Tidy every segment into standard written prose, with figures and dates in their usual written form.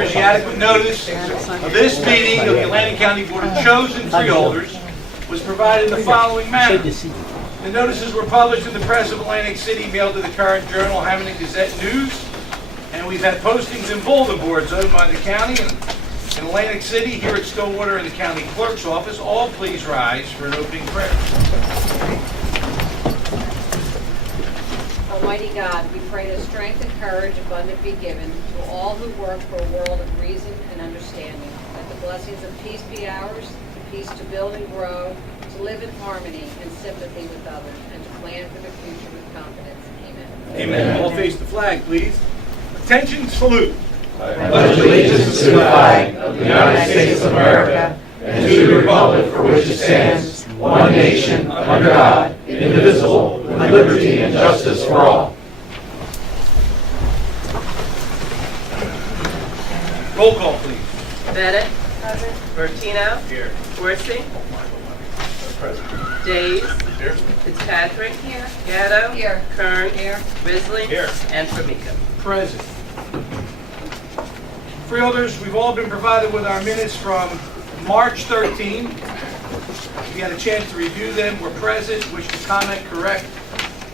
The adequate notice of this meeting of the Atlantic County Board of Chosen Freeholders was provided in the following manner. The notices were published in the Press of Atlantic City, mailed to the Current Journal, Hamilton Gazette News, and we've had postings in bulletin boards owned by the county and in Atlantic City, here at Stillwater in the County Clerk's office. All please rise for an opening prayer. Almighty God, we pray that strength and courage abundantly be given to all who work for a world of reason and understanding, that the blessings of peace be ours, the peace to build and grow, to live in harmony and sympathy with others, and to plan for the future with confidence. Amen. Amen. All face the flag, please. Attention, salute. I pledge allegiance to the flag of the United States of America and to the republic for which it stands, one nation, under God, indivisible, with liberty and justice for all. Roll call, please. Bennett. Bertino. Here. Dorsey. Days. Here. Fitzpatrick. Here. Gatto. Here. Kern. Here. Risley. Here. And Formica. Present. Freeholders, we've all been provided with our minutes from March 13. If you had a chance to review them, we're present, wish to comment, correct,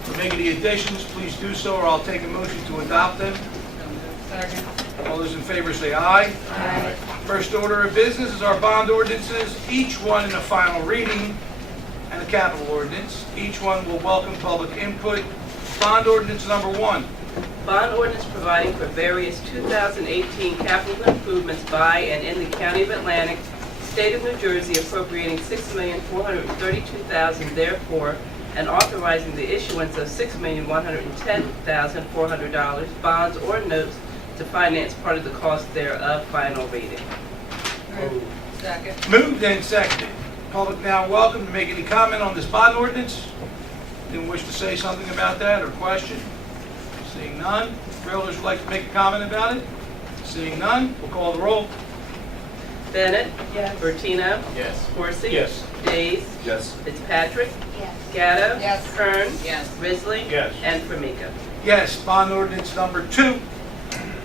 or make any additions, please do so, or I'll take a motion to adopt them. Second. All those in favor say aye. Aye. First order of business is our bond ordinances, each one in a final reading, and a capital ordinance. Each one will welcome public input. Bond ordinance number 1. Bond ordinance providing for various 2018 capital improvements by and in the County of Atlantic, State of New Jersey, appropriating $6,432,000 therefore, and authorizing the issuance of $6,110,400 bonds or notes to finance part of the cost thereof. Final reading. Second. Moved and seconded. Public now welcome to make any comment on this bond ordinance. Anyone wish to say something about that or question? Seeing none. Freeholders would like to make a comment about it? Seeing none, we'll call the roll. Bennett. Yes. Bertino. Yes. Horsey. Yes. Days. Yes. Fitzpatrick. Yes. Gatto. Yes. Kern. Yes. Risley. Yes. And Formica. Yes. Bond ordinance number 2.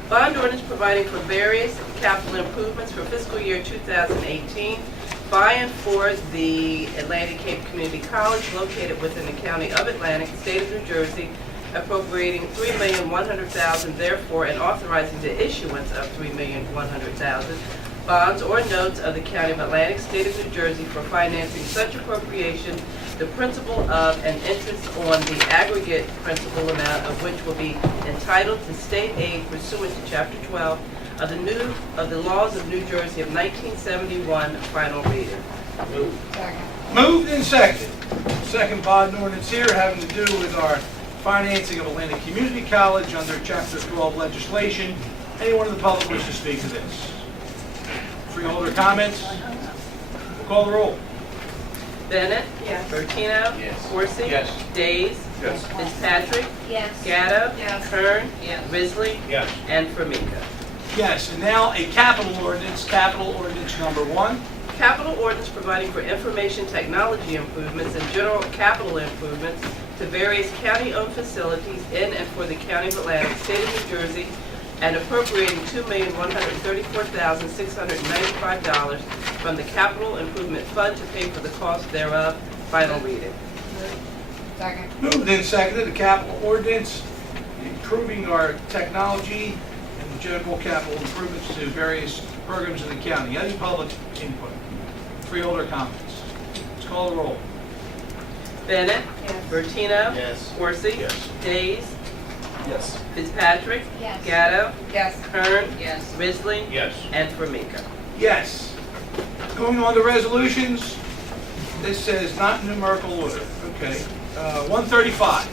Bond ordinance providing for various capital improvements for fiscal year 2018 by and for the Atlantic Cape Community College located within the County of Atlantic, State of New Jersey, appropriating $3,100,000 therefore, and authorizing the issuance of $3,100,000 bonds or notes of the County of Atlantic, State of New Jersey for financing such appropriation, the principal of and interest on the aggregate principal amount of which will be entitled to state aid pursuant to Chapter 12 of the laws of New Jersey of 1971. Final reading. Second. Moved and seconded. Second bond ordinance here having to do with our financing of Atlantic Community College under Chapter 12 legislation. Anyone in the public wish to speak to this? Freeholder comments? We'll call the roll. Bennett. Yes. Bertino. Yes. Horsey. Yes. Days. Yes. Fitzpatrick. Yes. Gatto. Yes. Kern. Yes. Risley. Yes. And Formica. Yes, and now a capital ordinance number 1. Capital ordinance providing for information technology improvements and general capital improvements to various county-owned facilities in and for the County of Atlantic, State of New Jersey, and appropriating $2,134,695 from the Capital Improvement Fund to pay for the cost thereof. Final reading. Second. Moved and seconded, a capital ordinance improving our technology and general capital improvements to various programs in the county. Any public input? Freeholder comments? Let's call the roll. Bennett. Yes. Bertino. Yes. Horsey. Yes. Days. Yes. Fitzpatrick. Yes. Gatto. Yes. Kern. Yes. Risley. Yes. And Formica. Yes. Going on to resolutions, this says not in numerical order. Okay. 135.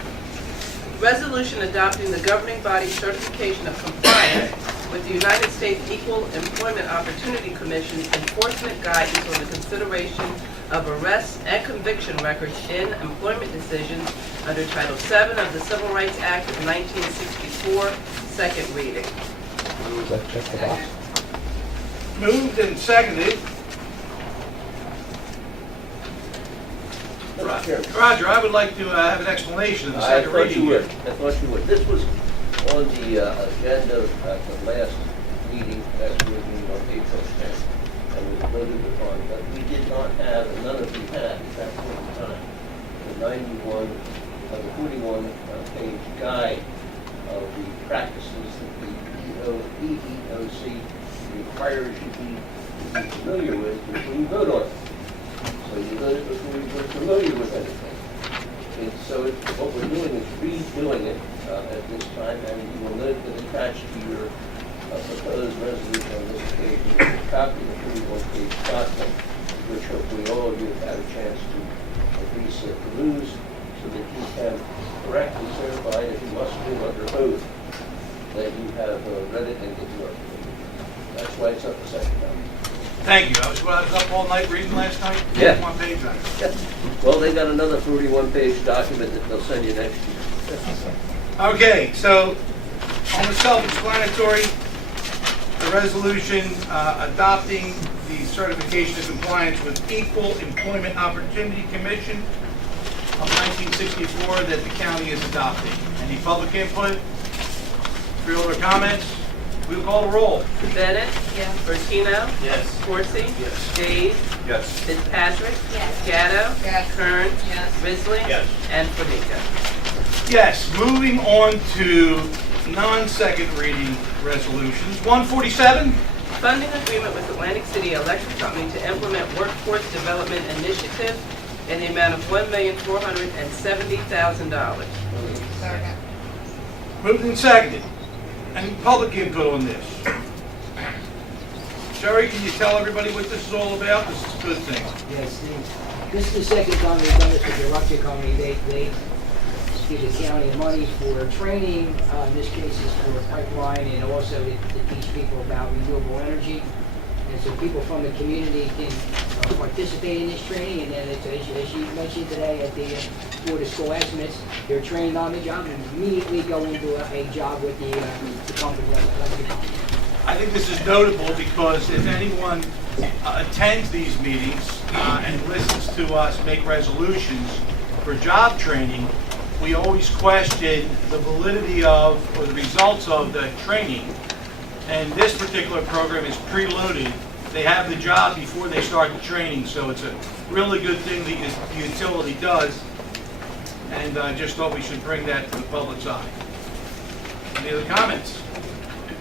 Resolution adopting the governing body's certification of compliance with the United States Equal Employment Opportunity Commission's enforcement guidance on the consideration of arrests and conviction records in employment decisions under Title VII of the Civil Rights Act of 1964, second reading. Check the box. Moved and seconded. Roger, I would like to have an explanation of the I second thought reading. you would. I thought you would. This was on the agenda at the last meeting that we're meeting on April 10th, and we voted upon, but we did not have, and none of you had at that point in time, the 41-page guide of the practices that the EEOC requires you to be familiar with before you vote on it. So you vote it before you get familiar with anything. And so what we're doing is redoing it at this time, and you will note that attached to your proposed resolution on this occasion is a copy of the 41-page document, which hopefully all of you have had a chance to at least peruse, so that you can correctly certify, if you must do under oath, that you have read it and get your opinion. That's why it's up the second time. Thank you. I was up all night reading last night. Yeah. 1 page on it. Well, they got another 41-page document that they'll send you next year. Okay, so on the self-explanatory, the resolution adopting the certification of compliance with Equal Employment Opportunity Commission of 1964 that the county is adopting. Any public input? Freeholder comments? We'll call the roll. Bennett? Yes. Bertino? Yes. Coursey? Yes. Days? Yes. Fitzpatrick? Yes. Gatto? Yes. Kern? Yes. Risley? Yes. And Formica. Yes, moving on to non-second reading resolutions. 147, Funding agreement with Atlantic City Electric Company to implement workforce development initiative in the amount of $1,470,000. Second. moved and seconded. Any public input on this? Sherry, can you tell everybody what this is all about? This is a good thing. Yes, this is the second time they've done this with the electric company. They give the county money for training, in this case is for pipeline, and also to teach people about renewable energy. And so people from the community can participate in this training, and then as you mentioned today at the Board of School Estimates, they're trained on the job and immediately go into a job with the company, electric company. I think this is notable because if anyone attends these meetings and listens to us make resolutions for job training, we always question the validity of or the results of the training. And this particular program is preloaded. They have the job before they start the training, so it's a really good thing that the utility does. And I just thought we should bring that to the public's eye. Any other comments?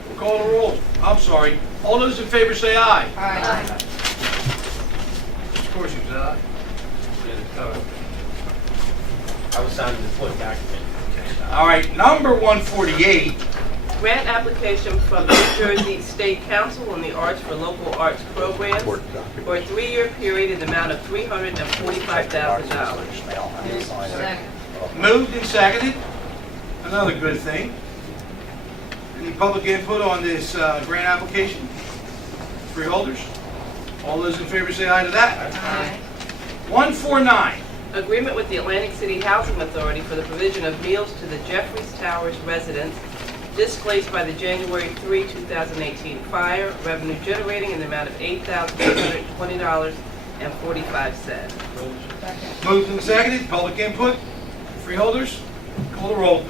We'll call the roll. I'm sorry. All those in favor say aye. Aye. Of course you said aye. I was signing the full document. All right, number 148. Grant application from the New Jersey State Council on the Arts for Local Arts Programs for a 3-year period in the amount of $345,000. Second. Moved and seconded. Another good thing. Any public input on this grant application? Freeholders? All those in favor say aye to that. Aye. 149. Agreement with the Atlantic City Housing Authority for the provision of meals to the Jeffries Towers residents displaced by the January 3, 2018 fire, revenue generating in the amount of $8,820.45. Second. Moved and seconded. Public input? Freeholders? Call the roll.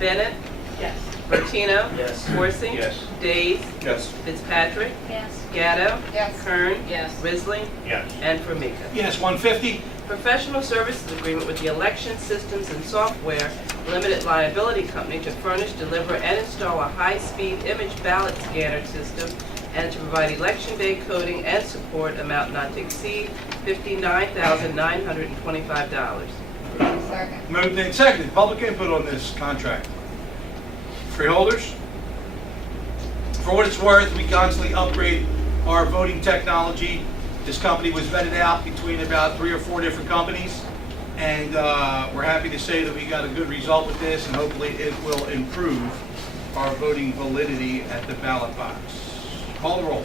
Bennett? Yes. Bertino? Yes. Coursey? Yes. Days? Yes. Fitzpatrick? Yes. Gatto? Yes. Kern? Yes. Risley? Yes. And Formica. Yes, 150. Professional services agreement with the Election Systems and Software Limited Liability Company to furnish, deliver, and install a high-speed image ballot scanner system and to provide election day coding and support, amount not to exceed $59,925. Second. Moved and seconded. Public input on this contract. Freeholders? For what it's worth, we constantly upgrade our voting technology. This company was vetted out between about 3 or 4 different companies, and we're happy to say that we got a good result with this, and hopefully it will improve our voting validity at the ballot box. Call the roll.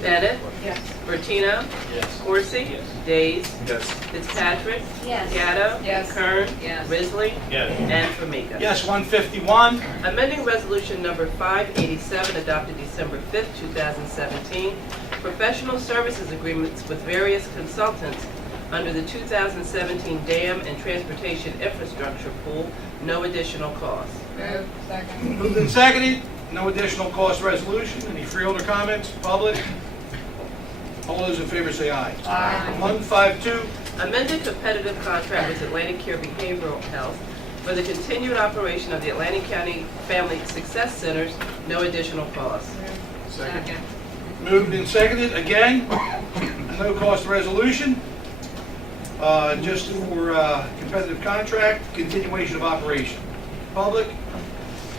Bennett? Yes. Bertino? Yes. Coursey? Yes. Days? Yes. Fitzpatrick? Yes. Gatto? Yes. Kern? Yes. Risley? Yes. And Formica. Yes, 151. Amending Resolution Number 587 adopted December 5th, 2017, professional services agreements with various consultants under the 2017 Dam and Transportation Infrastructure Pool, no additional cost. Move. Second. Moved and seconded. No additional cost resolution. Any freeholder comments? Public? All those in favor say aye. Aye. 152. Amended competitive contract with Atlantic Care Behavioral Health for the continued operation of the Atlantic County Family Success Centers, no additional cost. Second. Moved and seconded. Again, no cost resolution. Just for competitive contract, continuation of operation. Public?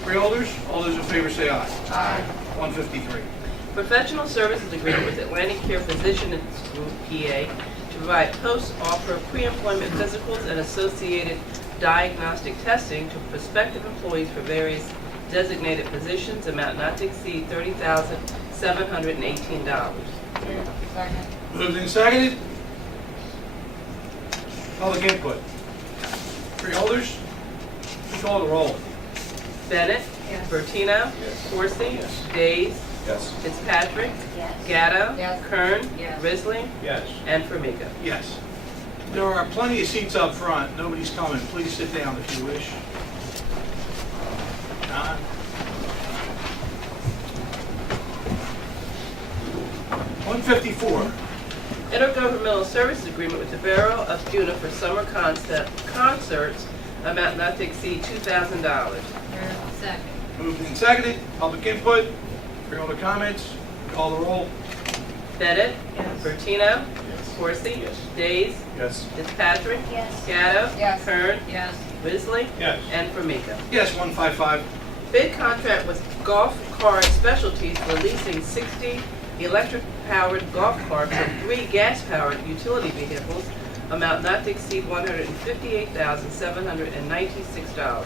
Freeholders? All those in favor say aye. Aye. 153. Professional services agreement with Atlantic Care Physicians Group, PA, to provide post-offer pre-employment physicals and associated diagnostic testing to prospective employees for various designated positions, amount not to exceed $30,718. Second. Moved and seconded. Public input. Freeholders? Please call the roll. Bennett. Yes. Bertino. Corsi. Days. Yes. Fitzpatrick. Yes. Gatto. Yes. Kern. Yes. Risley. Yes. And Formica. Yes. There are plenty of seats up front. Nobody's coming. Please sit down if you wish. John? 154. Intergovernmental services agreement with the Borough of Una for summer concerts, amount not to exceed $2,000. Second. Moved and seconded. Public input. Freeholder comments. Call the roll. Bennett. Yes. Bertino. Corsi. Days. Yes. Fitzpatrick. Yes. Gatto. Yes. Kern. Yes. Risley. Yes. And Formica. Yes, 155. Bid contract with Golf Cart Specialties for leasing 60 electric-powered golf carts and 3 gas-powered utility vehicles, amount not to exceed $158,796.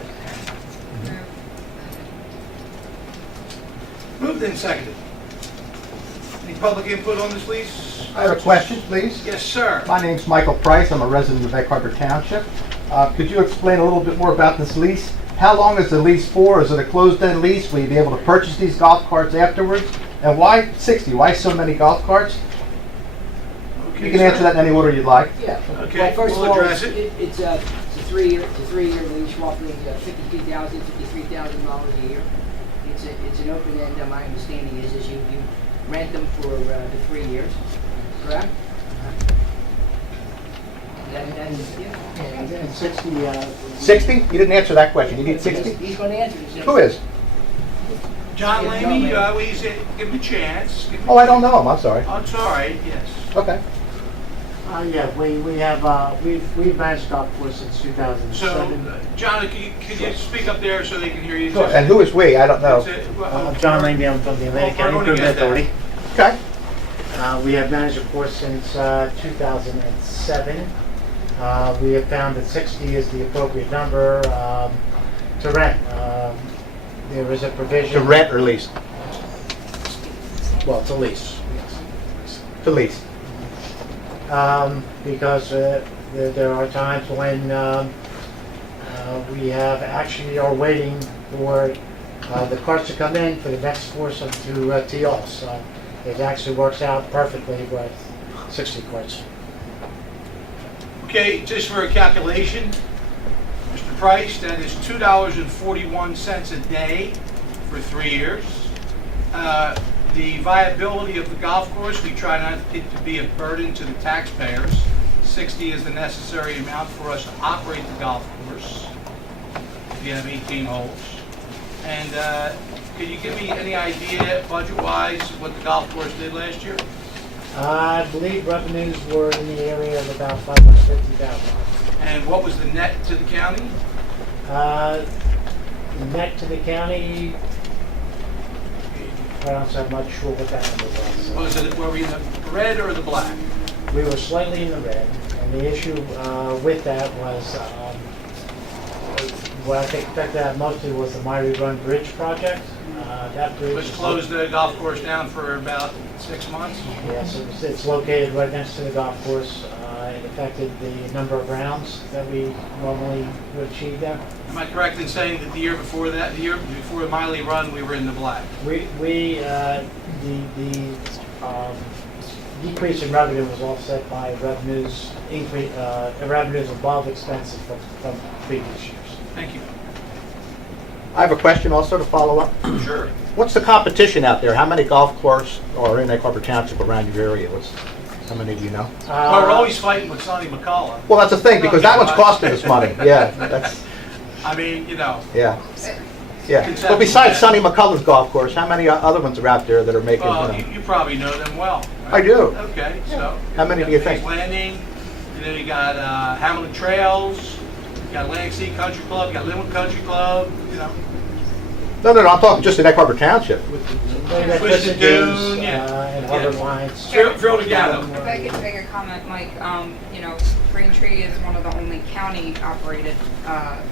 Moved and seconded. Any public input on this, please? I have a question, please. Yes, sir. My name's Michael Price. I'm a resident of Egg Harbor Township. Could you explain a little bit more about this lease? How long is the lease for? Is it a closed-end lease? Will you be able to purchase these golf carts afterwards? And why 60? Why so many golf carts? Okay, You can sir. answer that in any order you'd like. Yeah. Okay, Well, first we'll of all, address it's a three-year lease, roughly $52,000, $53,000 a year. It's an open end. My understanding is you rent them for the 3 years, correct? That's, yeah. And 60, 60? You didn't answer that question. You need 60? He's going to answer this. Who is? John Yeah, Lamey, John give him a chance. Oh, I don't know him. I'm sorry. Oh, it's all right, yes. Okay. yeah, we have, we've managed golf course since So, 2007. John, can you speak up there so they can hear you? Sure. And who is we? I don't know. That's it. Well, John Laney, I'm from the Atlantic Well, County I wanna get Improvement that. Authority. Okay. We have managed a course since 2007. We have found that 60 is the appropriate number to rent. There is a provision. To rent or lease? Well, to lease. To lease. Because there are times when we have actually are waiting for the carts to come in for the next course to tee off. So it actually works out perfectly with 60 carts. Okay, just for a calculation, Mr. Price, that is $2.41 a day for 3 years. The viability of the golf course, we try not it to be a burden to the taxpayers. 60 is the necessary amount for us to operate the golf course. We have 18 holes. And could you give me any idea, budget-wise, what the golf course did last year? I believe revenues were in the area of about $550,000. And what was the net to the county? Net to the county, I'm not sure what that number was. Were we in the red or the black? We were slightly in the red, and the issue with that was, what I think affected that mostly was the Myrie Run Bridge project. That bridge Which is closed the golf course down for about 6 months? Yes, it's located right next to the golf course. It affected the number of rounds that we normally would achieve there. Am I correct in saying that the year before that, the year before the Miley Run, we were in the black? The decrease in revenue was offset by revenues above expenses from previous years. Thank you. I have a question also to follow up. Sure. What's the competition out there? How many golf courses are in Egg Harbor Township around your area? How many do you know? Well, we're always fighting with Sonny McCullough. Well, that's the thing, because that one's costing us money. Yeah, that's, I mean, you know, yeah. Yeah. But besides Sonny McCullough's golf course, how many other ones are out there that are making, well, you know? you probably know them well. I right? do. Okay, so. How many do you think? Landing, and then you got Hamilton Trails, you got Atlantic City Country Club, you got Linwood Country Club, you know. No, I'm talking just in Egg Harbor Township. Twisted Dune, yeah. And Harvard Lines. Phil Together. If I could make a comment, Mike, you know, Green Tree is one of the only county-operated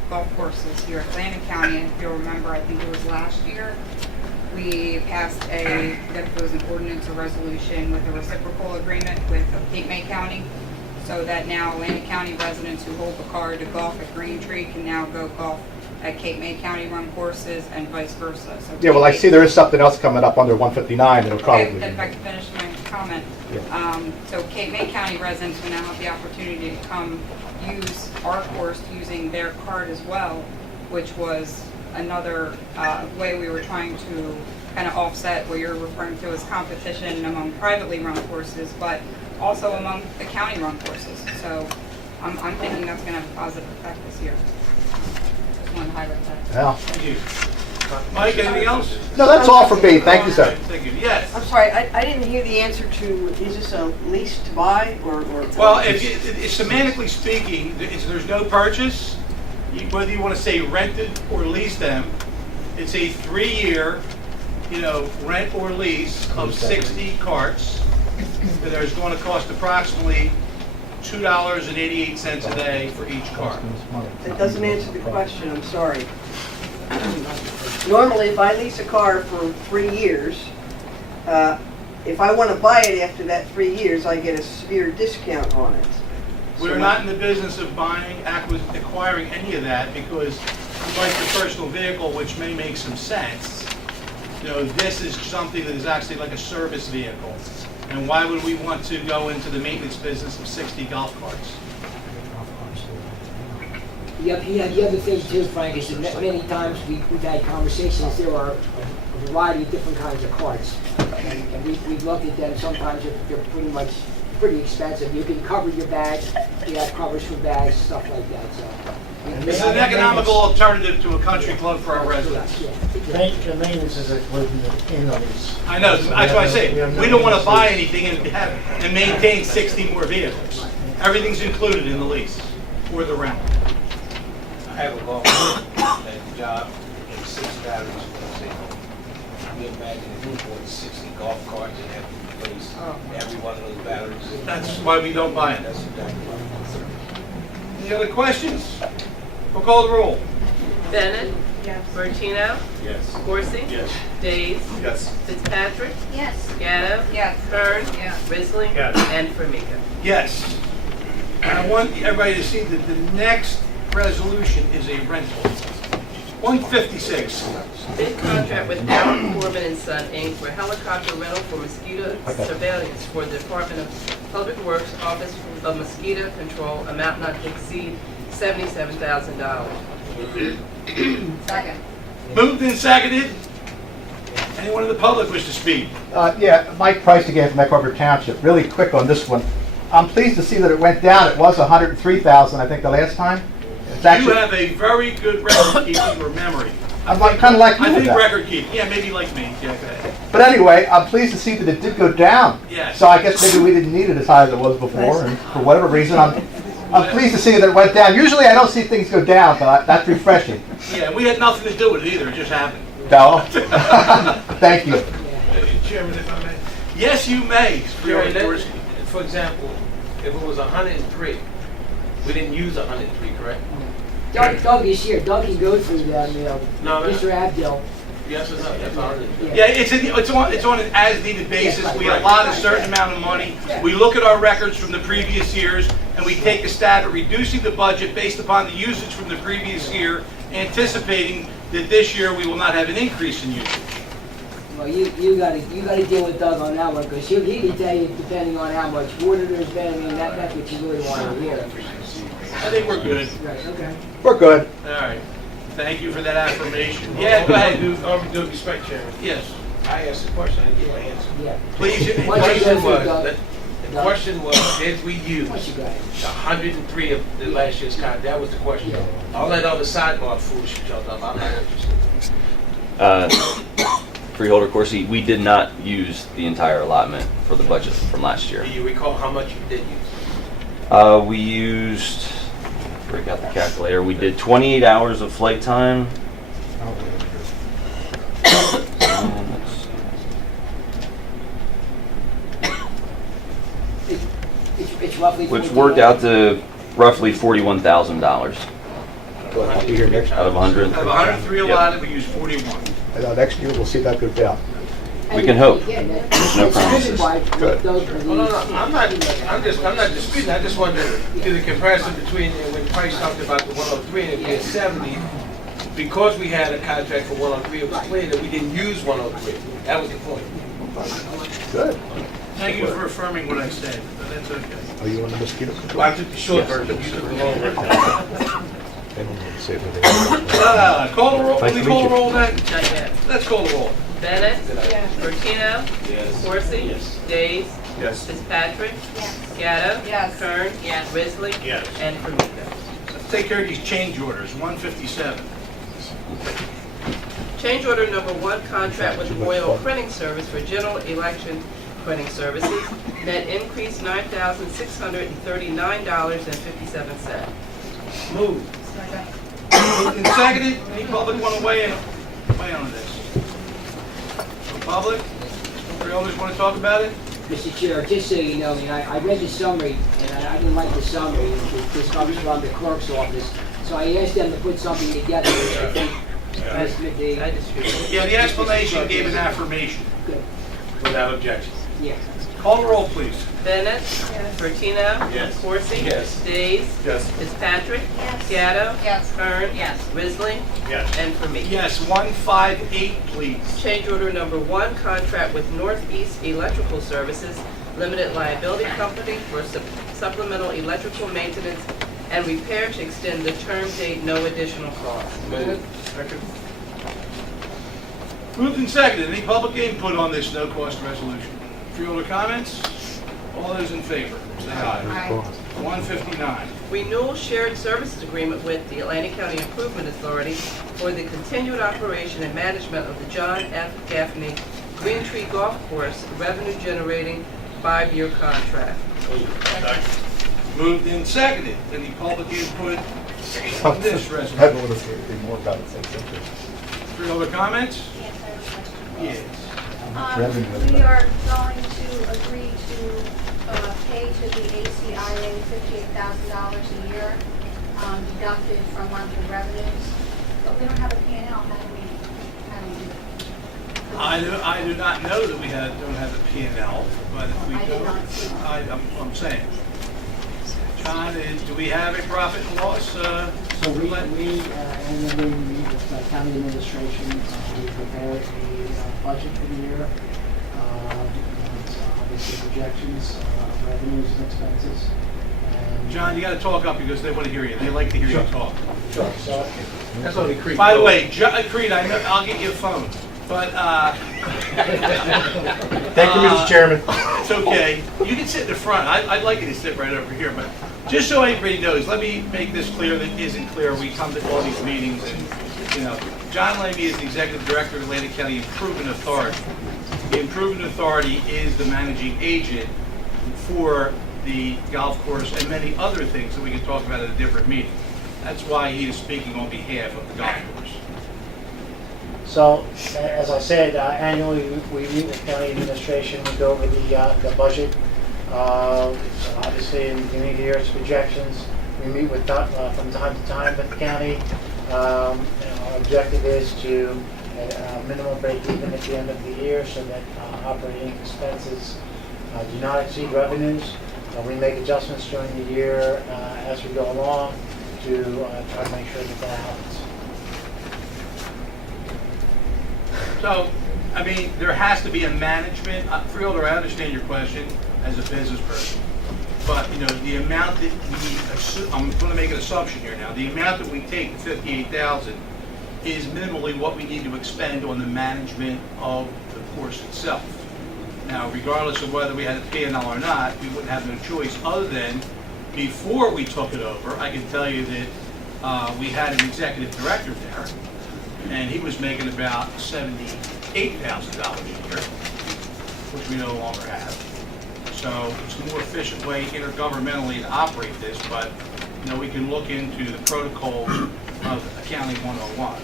golf courses here in Atlantic County. And if you'll remember, I think it was last year, we passed I forget if it was an ordinance or resolution with a reciprocal agreement with Cape May County, so that now Atlantic County residents who hold the card to golf at Green Tree can now go golf at Cape May County run courses and vice versa. So Yeah, well, I see there is something else coming up under 159 that'll probably. Okay, if I could finish my comment. So Cape May County residents will now have the opportunity to come use our course using their card as well, which was another way we were trying to kind of offset what you're referring to as competition among privately run courses, but also among the county run courses. So I'm thinking that's going to have a positive effect this year. Just want to highlight that. Yeah. Thank you. Mike, anything else? No, that's all for me. Thank you, sir. Thank you. Yes. I'm sorry, I didn't hear the answer to, is this a lease to buy or? Well, if semantically speaking, there's no purchase. Whether you want to say rented or lease them, it's a 3-year, you know, rent or lease of 60 carts. That is going to cost approximately $2.88 a day for each cart. That doesn't answer the question, I'm sorry. Normally, if I lease a car for 3 years, if I want to buy it after that 3 years, I get a severe discount on it. We're not in the business of buying, acquiring any of that because, like the personal vehicle, which may make some sense, you know, this is something that is actually like a service vehicle. And why would we want to go into the maintenance business of 60 golf carts? The other thing too, Frank, is that many times we've had conversations, there are a variety of different kinds of carts. And we've looked at them, sometimes they're pretty expensive. You can cover your bags, you have covers for bags, stuff like that, so. This is an economical alternative to a country club for our residents. The maintenance is included in the lease. I know, that's why I say, we don't want to buy anything and maintain 60 more vehicles. Everything's included in the lease or the rental. I have a golf cart at the job and 6 batteries for the single. You imagine if we bought 60 golf carts and have to replace every one of those batteries. That's why we don't buy it. That's exactly right. Any other questions? We'll call the roll. Bennett? Yes. Bertino? Yes. Corsi? Yes. Days? Yes. Fitzpatrick? Yes. Gatto? Yes. Kern? Yes. Risley? Yes. And Formica. Yes. And I want everybody to see that the next resolution is a rental. 156. Bid contract with Allen Corbin and Son, Inc. for helicopter rental for mosquito surveillance for the Department of Public Works Office of Mosquito Control, amount not to exceed $77,000. Second. Moved and seconded. Anyone in the public wish to speak? Yeah, Mike Price again from Egg Harbor Township. Really quick on this one. I'm pleased to see that it went down. It was $103,000, I think, the last time. It's You actually, have a very good record keeping or memory. I'm kind of like you I with think that. record keeping. Yeah, maybe like me. Yeah, go ahead. But anyway, I'm pleased to see that it did go down. Yes. So I guess maybe we didn't need it as high as it was before, and for whatever reason, I'm pleased to see that it went down. Usually I don't see things go down, but that's refreshing. Yeah, we had nothing to do with it either. It just happened. No? Thank you. Chairman, if I may. Yes, you may. Chairman, for example, if it was 103, we didn't use 103, correct? Doug is here, Doug can go through that, you know, No, Mr. Abdel. Yes or no? That's all it is. Yeah, it's on an as-needed basis. We allot a certain amount of money. We look at our records from the previous years, and we take a stab at reducing the budget based upon the usage from the previous year, anticipating that this year we will not have an increase in usage. Well, you gotta deal with Doug on that one, because he can tell you, depending on how much water there's been, I mean, that's what you really want to hear. I think we're good. Right, okay. We're good. All right. Thank you for that affirmation. Yeah, go ahead. With due respect, Chairman, Yes. I asked a question, I didn't get my answer. Yeah. Please, The Why don't you question go through, was, Doug? the question was, did we use Once you got it. 103 of the last year's contract? That was the question. Yeah. All that other sidebar foolishness jumped up, I'm not interested. Freeholder Corsi, we did not use the entire allotment for the budget from last year. Do you recall how much you did use? We used, break out the calculator, we did 28 hours of flight time. It's roughly. Which 48. worked out to roughly $41,000 out of 100. Of 103 allotted, we used 41. And next year, we'll see that go down. We can hope. Again, There's no promises. Good. No, I'm not disputing, I just wanted to do the comparison between when Price talked about the 103 and it was 70. Because we had a contract for 103, it was clear that we didn't use 103. That was the point. Good. Thank you for affirming what I said, but that's okay. Are you on the mosquito control? Well, I took the short version, you took the long version. They don't want to say what Call the roll, Nice can we to call meet the roll then? Not yet. Let's call the roll. Bennett? Bertino? Corsi? Days? Yes. Fitzpatrick? Gatto? Yes. Kern? Yes. Risley? Yes. And Frumica. Let's take care of these change orders, 157. Change order number 1, contract with Royal Printing Service for general election printing services. Net increase $9,639.57. Moved. Moved and seconded. Any public want to weigh in on this? No public? Freeholders want to talk about it? Mr. Chair, just so you know, I read the summary, and I didn't like the summary. This comes from the clerk's office. So I asked them to put something together, which I think I distribute. Yeah, the explanation gave an affirmation. Good. Without objection. Yeah. Call the roll, please. Bennett? Bertino? Yes. Corsi? Yes. Days? Yes. Fitzpatrick? Gatto? Yes. Kern? Yes. Risley? Yes. And Frumica. Yes, 158, please. Change order number 1, contract with Northeast Electrical Services, Limited Liability Company for supplemental electrical maintenance and repair to extend the term date, no additional cost. Second. Moved and seconded. Any public input on this no-cost resolution? Freeholder comments? All those in favor, say aye. 159. Renewal shared services agreement with the Atlantic County Improvement Authority for the continued operation and management of the John F. Gaffney Green Tree Golf Course, revenue generating 5-year contract. Moved and seconded. Any public input on this I resolution? want to say more about it. Freeholder comments? Yes. We are going to agree to pay to the ACIA $58,000 a year deducted from monthly revenues, but we don't have a P&L. How do we do that? I do not know that we don't have a P&L, but if we I do, did not see that. I'm saying. John, do we have a profit and loss? So we annually meet with county administration, we prepare a budget for the year, obviously projections, revenues and expenses. And John, you got to talk up because they want to hear you. They like to hear you talk. Sure, so That's only Creek. By the way, Creed, I'll get you a phone, but Thank you, Mr. Chairman. it's okay. You can sit in the front. I'd like you to sit right over here, but just so everybody knows, let me make this clear that isn't clear. We come to all these meetings and, John Lamy is the Executive Director of Atlantic County Improvement Authority. The Improvement Authority is the managing agent for the golf course and many other things that we can talk about at a different meeting. That's why he is speaking on behalf of the golf course. So, as I said, annually we meet with county administration, we go over the budget. Obviously, in the beginning of the year, it's projections. We meet with from time to time with the county. Our objective is to minimum break even at the end of the year so that operating expenses do not exceed revenues. We make adjustments during the year as we go along to try to make sure that happens. So, there has to be a management. Freeholder, I understand your question as a business person. But, the amount that I'm going to make an assumption here now. The amount that we take, the $58,000, is minimally what we need to expend on the management of the course itself. Now, regardless of whether we had a P&L or not, we wouldn't have no choice other than, before we took it over, I can tell you that we had an executive director there, and he was making about $78,000 a year, which we no longer have. So it's a more efficient way intergovernmentally to operate this, but we can look into the protocols of Accounting 101.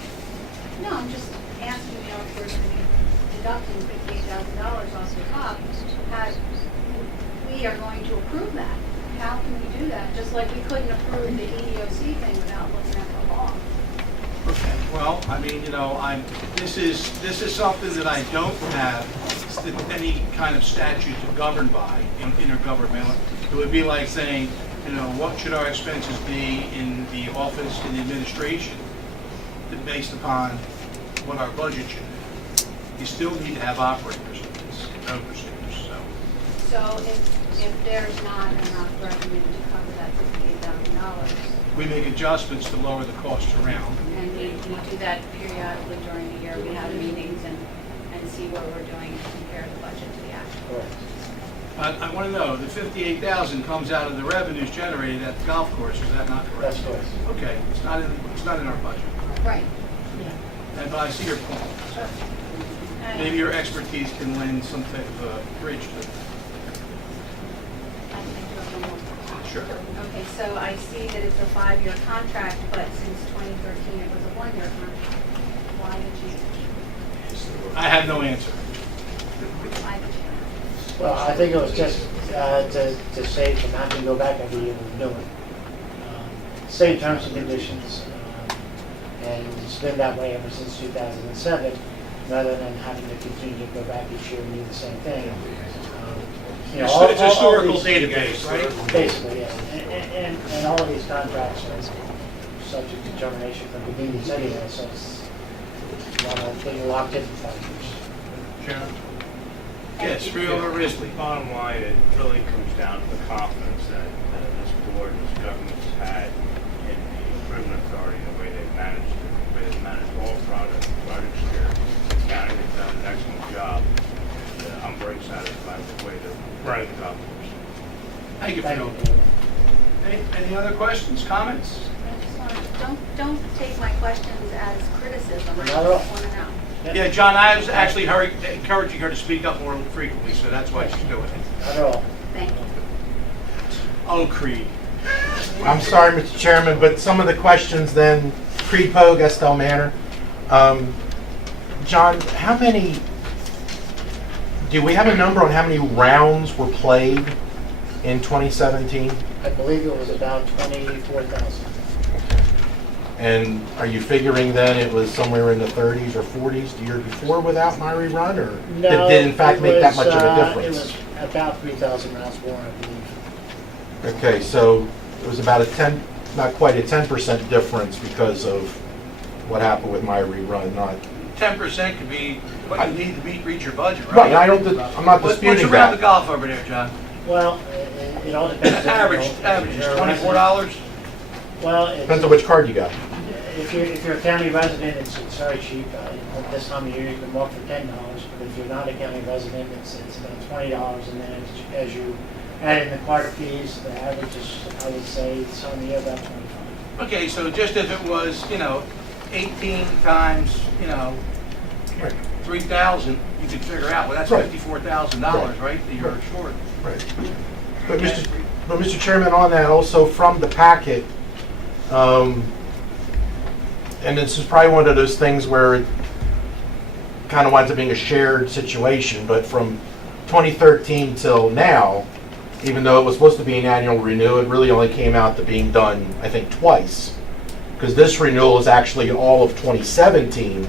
No, I'm just asking, if we're going to be deducting $58,000 off the top, we are going to approve that. How can we do that? Just like we couldn't approve the EEOC thing without looking at the law. Okay, well, I mean, this is something that I don't have any kind of statute to govern by intergovernmental. It would be like saying, what should our expenses be in the office and the administration based upon what our budget should be. You still need to have operators in this, overseers, so. So if there's not enough revenue to cover that $58,000, We make adjustments to lower the costs around. and we do that periodically during the year, we have meetings and see what we're doing and compare the budget to the actual. I want to know, the $58,000 comes out of the revenues generated at the golf course, is that not correct? That's correct. Okay, it's not in our budget. Right. But I see your point. Sure. Maybe your expertise can lend some type of a bridge to it. Sure. Okay, so I see that it's a 5-year contract, but since 2013 it was a 1-year contract. Why did you? I have no answer. Why did you? Well, I think it was just to save from having to go back every year and renew it. Same terms and conditions, and it's been that way ever since 2007, rather than having to continue to go back each year and do the same thing. It's a historical database, right? Basically, yeah. And all of these contracts are subject to termination from beginnings anyway, so it's being locked in for 5 years. Sharon? Yes, Freeholder Risley. Bottom line, it really comes down to the confidence that this board and this government has had in the improvement authority and the way they've managed it, the way they've managed all projects here. The county has done an excellent job. And, I'm very satisfied with the way they're running the golf course. Thank you, Freeholder. Any other questions, comments? I just want to, don't take my questions as criticism. I Not just at all. want to know. Yeah, John, I was actually encouraging her to speak up more frequently, so that's why she's doing it. Not at all. Thank you. Oh, Creed. I'm sorry, Mr. Chairman, but some of the questions then, Creed Pogue, Estelle Manor. John, do we have a number on how many rounds were played in 2017? I believe it was about 24,000. And are you figuring then it was somewhere in the 30s or 40s the year before without my rerun, or No, did in fact make that much of a It difference? was about 3,000 rounds more, I believe. Okay, so it was about not quite a 10% difference because of what happened with my rerun, not. 10% could be what you need to reach your budget, Right, right? I'm not disputing What's around the that. golf over there, John? Well, it all depends. Average is $24? Well, Depends on which card you got. if you're a county resident, it's very cheap. This time of year, you can walk for $10, but if you're not a county resident, it's about $20, and then as you add in the card fees, the average is, I would say, it's on the year about 25. Okay, so just if it was, 18 times, 3,000, you could figure out, well, that's Right. $54,000, right, that you're short. Right. But Mr. Chairman, on that, also from the packet, and this is probably one of those things where it kind of winds up being a shared situation, but from 2013 till now, even though it was supposed to be an annual renew, it really only came out to being done, I think, twice. Because this renewal is actually all of 2017,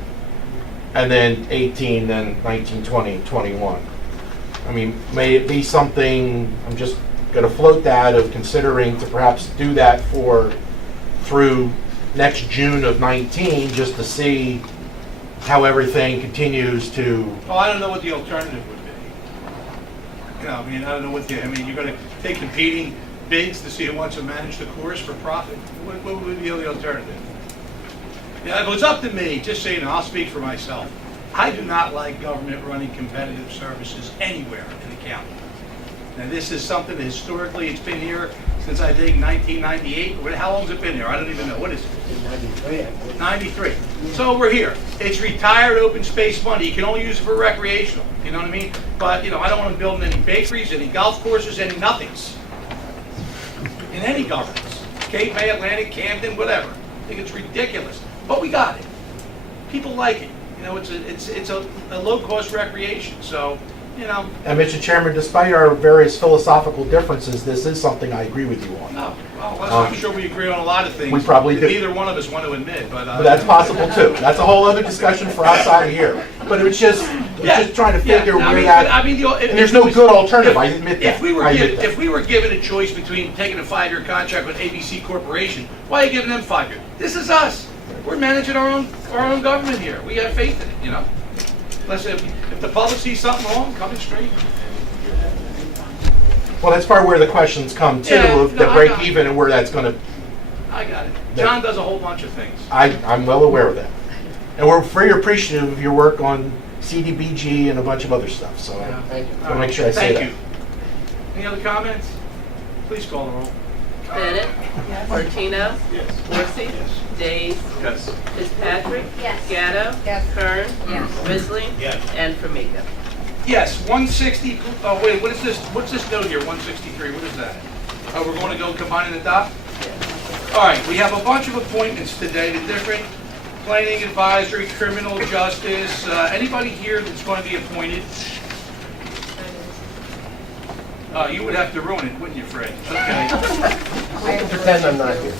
and then 18, then 19, 20, 21. I mean, may it be something, I'm just going to float that, of considering to perhaps do that through next June of 19, just to see how everything continues to. Well, I don't know what the alternative would be. I don't know what you're going to take competing bids to see who wants to manage the course for profit? What would be the alternative? Yeah, if it was up to me, just so you know, I'll speak for myself. I do not like government running competitive services anywhere in the county. Now, this is something that historically, it's been here since I think 1998. How long has it been here? I don't even know. What is it? 93. So we're here. It's retired open space money. You can only use it for recreational. You know what I mean? But, you know, I don't want to build any bakeries, any golf courses, any nothings. In any governments. Cape May, Atlantic, Camden, whatever. I think it's ridiculous. But we got it. People like it. You know, it's a low-cost recreation. So, you know. And Mr. Chairman, despite our various philosophical differences, this is something I agree with you on. No, well, I'm sure we agree on a lot of things. We probably that do. neither one of us want to admit, but That's possible too. That's a whole other discussion for outside of here. But it was just trying to figure where that. And there's no good alternative. I admit that. If we were given a choice between taking a 5-year contract with ABC Corporation, why are you giving them 5 years? This is us. We're managing our own government here. We have faith in it, you know. Unless if the public sees something wrong, come in straight. Well, that's part where the questions come too, of the break even and where that's going to. I got it. John does a whole bunch of things. I'm well aware of that, and we're very appreciative of your work on CDBG and a bunch of other stuff. So I want to make sure I say that. Thank you. Any other comments? Please call the roll. Bennett. Martino. Dorsey. Days. Yes. Fitzpatrick. Yes. Gatto. Yes. Kern. Yes. Risley. Yes. And Formica. Yes, 160, oh wait, what is this? What's this note here, 163, what is that? Oh, we're going to go combine and adopt? All right, we have a bunch of appointments today, the different planning advisory, criminal justice, anybody here that's going to be appointed? You would have to ruin it, wouldn't you, Fred? Okay. Pretend I'm not here.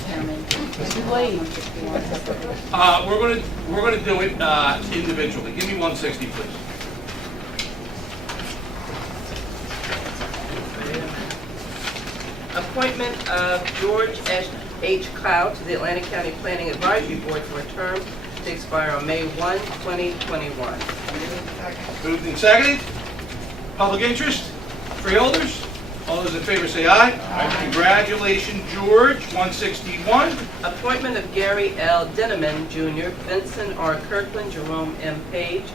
We're gonna do it individually. Give me 160, please. Appointment of George H. Cloud to the Atlantic County Planning Advisory Board for a term to expire on May 1, 2021. Moved and seconded. Public interest? Freeholders? All those in favor say aye. Aye. Congratulations, George. 161. Appointment of Gary L. Dinneman Jr., Vincent R. Kirkland, Jerome M. Page,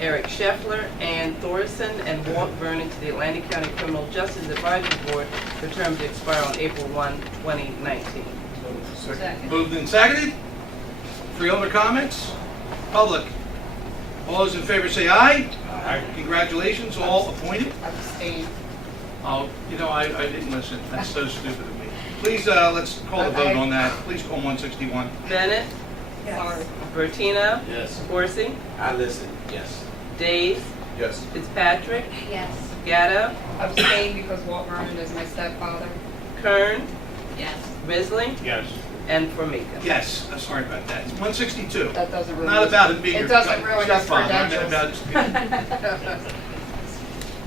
Eric Scheffler, Ann Thorson, and Walt Vernon to the Atlantic County Criminal Justice Advisory Board for term to expire on April 1, 2019. Moved and seconded. Freeholder comments? Public? All those in favor say aye. Aye. Congratulations, all appointed. Abstain. Oh, you know, I didn't listen. That's so stupid of me. Please, let's call the vote on that. Please call 161. Bennett. Sorry. Bertino. Yes. Horsey. I listen. Yes. Days. Yes. Fitzpatrick. Yes. Gatto. Abstain because Walt Vernon is my stepfather. Kern. Yes. Risley. Yes. And Formica. Yes, sorry about that. It's 162. That doesn't ruin Not about it being It your doesn't ruin his stepfather. I meant credentials. about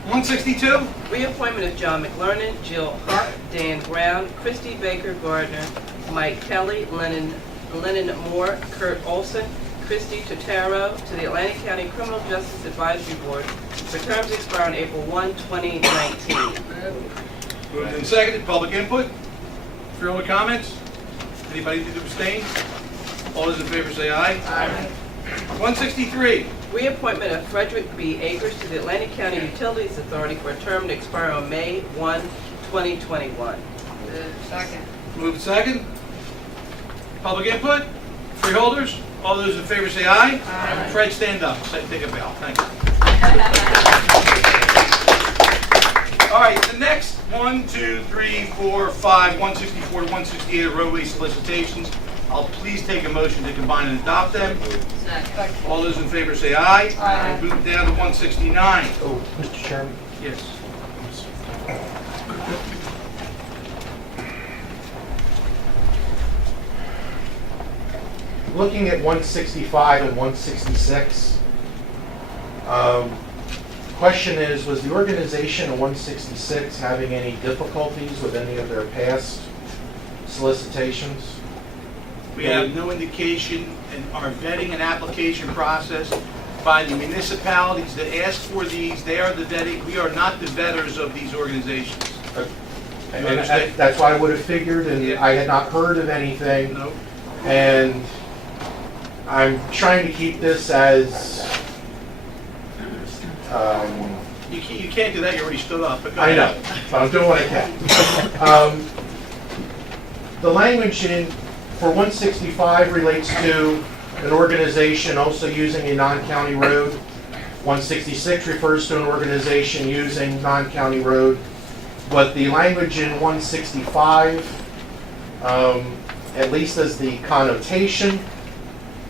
162. Reappointment of John McLernan, Jill Hart, Dan Brown, Christy Baker Gardner, Mike Kelly, Lennon Moore, Kurt Olson, Christy Totaro to the Atlantic County Criminal Justice Advisory Board for terms expire on April 1, 2019. Moved and seconded. Public input? Freeholder comments? Anybody need to abstain? All those in favor say aye. Aye. 163. Reappointment of Frederick B. Akers to the Atlantic County Utilities Authority for a term to expire on May 1, 2021. Second. Moved second. Public input? Freeholders? All those in favor say aye. Aye. Fred, stand up. Take a bow. Thank you. All right, the next 1, 2, 3, 4, 5, 164 to 168 are roadway solicitations. I'll please take a motion to combine and adopt them. Second. All those in favor say aye. Aye. Move down to 169. Oh, Mr. Chairman. Yes. Looking at 165 and 166, question is, was the organization in 166 having any difficulties with any of their past solicitations? We have no indication in our vetting and application process by the municipalities that ask for these. They are the vetting. We are not the vetters of these organizations. And that's why I would have figured, and Yeah. I had not heard of anything. No. And I'm trying to keep this as, You can't do that, you already stood up, but go I ahead. know, but I'm doing what I can. The language for 165 relates to an organization also using a non-county road. 166 refers to an organization using non-county road. But the language in 165, at least as the connotation,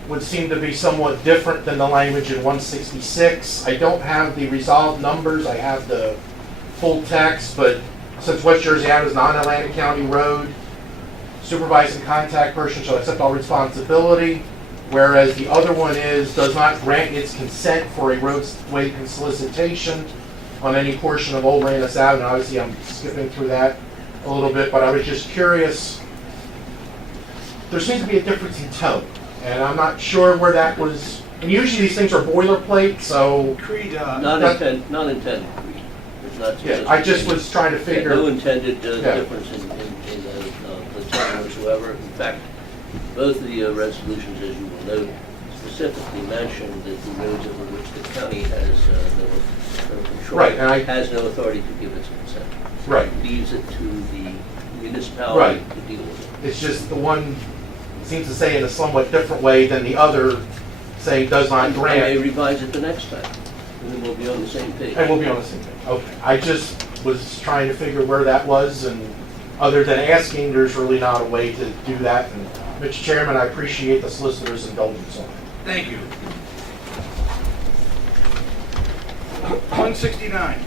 would seem to be somewhat different than the language in 166. I don't have the resolved numbers, I have the full text, but since West Jersey Ave is non-Atlantic County road, supervising contact person shall accept all responsibility, whereas the other one does not grant its consent for a roadway solicitation on any portion of Old Landis Avenue. Obviously, I'm skipping through that a little bit, but I was just curious. There seems to be a difference in tone, and I'm not sure where that was. And usually these things are boilerplate, so Creed, Not intended. It's not. yeah, I just was trying to figure. No intended Yeah. difference in the tone whatsoever. In fact, both of the resolutions, as you will note, specifically mention that the roads over which the county has no control, Right, and has no authority to give its consent. Right. Leaves it to the municipality Right. to deal with it. It's just the one seems to say in a somewhat different way than the other, saying does not I may grant. revise it the next time, and then we'll be on the same page. And we'll be on the same page. Okay. I just was trying to figure where that was, and other than asking, there's really not a way to do that. And Mr. Chairman, I appreciate the solicitor's indulgence on it. Thank you. 169.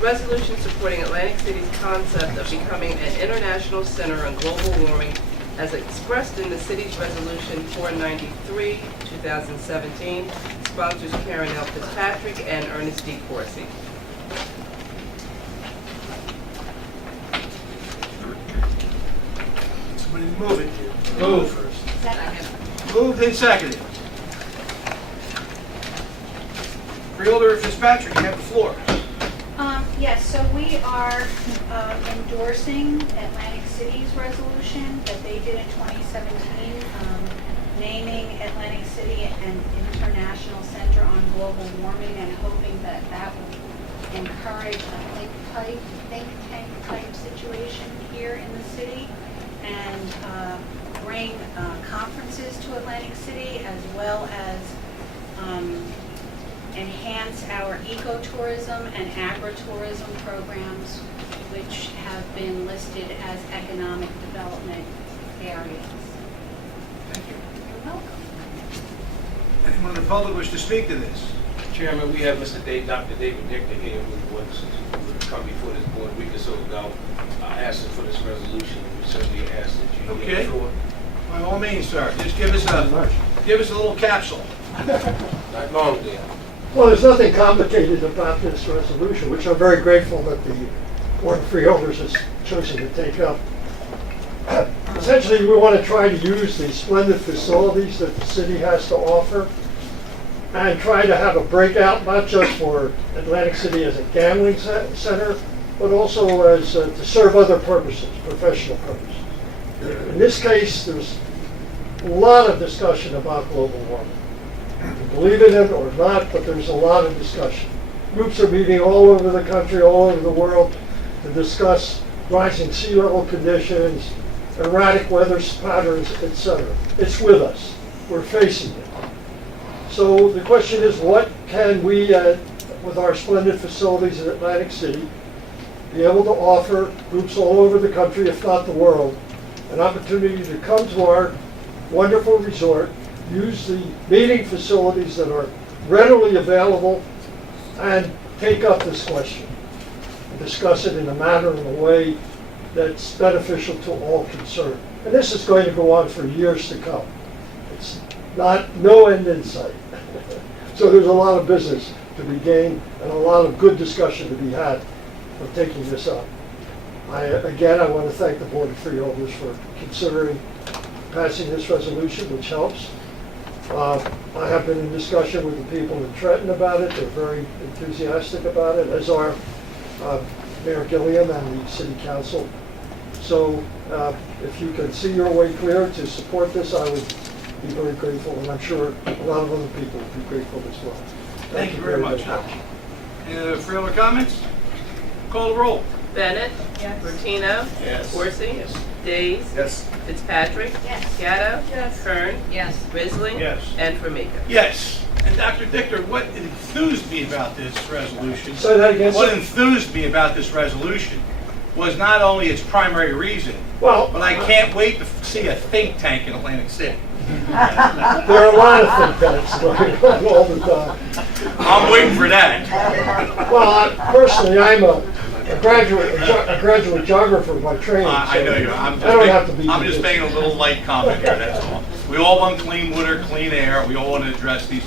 Resolution supporting Atlantic City's concept of becoming an international center on global warming as expressed in the city's resolution 493, 2017. Sponsors Karen L. Fitzpatrick and Ernest D. Corsi. Somebody move it. Move. Second. Moved and seconded. Freeholder Fitzpatrick, you have the floor. Yes, so we are endorsing Atlantic City's resolution that they did in 2017, naming Atlantic City an international center on global warming and hoping that that will encourage a think tank type situation here in the city and bring conferences to Atlantic City as well as enhance our ecotourism and agritourism programs, which have been listed as economic development areas. Thank you. You're welcome. Anyone in the public wish to speak to this? Chairman, we have Dr. David Dichter here, who was come before this board a week or so ago, asking for this resolution. We certainly ask that you. Okay. By all means, sir, just give us a little capsule. Not long there. Well, there's nothing complicated about this resolution, which I'm very grateful that the Board of Freeholders has chosen to take up. Essentially, we want to try to use the splendid facilities that the city has to offer and try to have a breakout, not just for Atlantic City as a gambling center, but also as to serve other purposes, professional purposes. In this case, there's a lot of discussion about global warming. Believe in it or not, but there's a lot of discussion. Groups are meeting all over the country, all over the world to discuss rising sea level conditions, erratic weather patterns, etc. It's with us. We're facing it. So the question is, what can we, with our splendid facilities in Atlantic City, be able to offer groups all over the country, if not the world, an opportunity to come to our wonderful resort, use the meeting facilities that are readily available, and take up this question and discuss it in a manner and a way that's beneficial to all concerned. And this is going to go on for years to come. It's no end in sight. So there's a lot of business to be gained and a lot of good discussion to be had of taking this up. Again, I want to thank the Board of Freeholders for considering passing this resolution, which helps. I have been in discussion with the people in Trenton about it. They're very enthusiastic about it, as are Mayor Gilliam and the City Council. So if you can see your way clear to support this, I would be very grateful, and I'm sure a lot of other people will be grateful as well. Thank you very much, Doc. Any other further comments? Call the roll. Bennett. Yes. Bertino. Yes. Coursey. Yes. Days. Yes. Fitzpatrick. Yes. Gatto. Yes. Kern. Yes. Risley. Yes. And Formica. Yes. And Dr. Dichter, what enthused me about this resolution, Say that again, what sir? enthused me about this resolution was not only its primary reason, Well, but I can't wait to see a think tank in Atlantic City. there are a lot of think tanks going on all the time. I'm waiting for that. Well, personally, I'm a graduate geographer by training. I know so you. I don't have to be. I'm just making a little light comment here, that's all. We all want clean water, clean air. We all want to address these.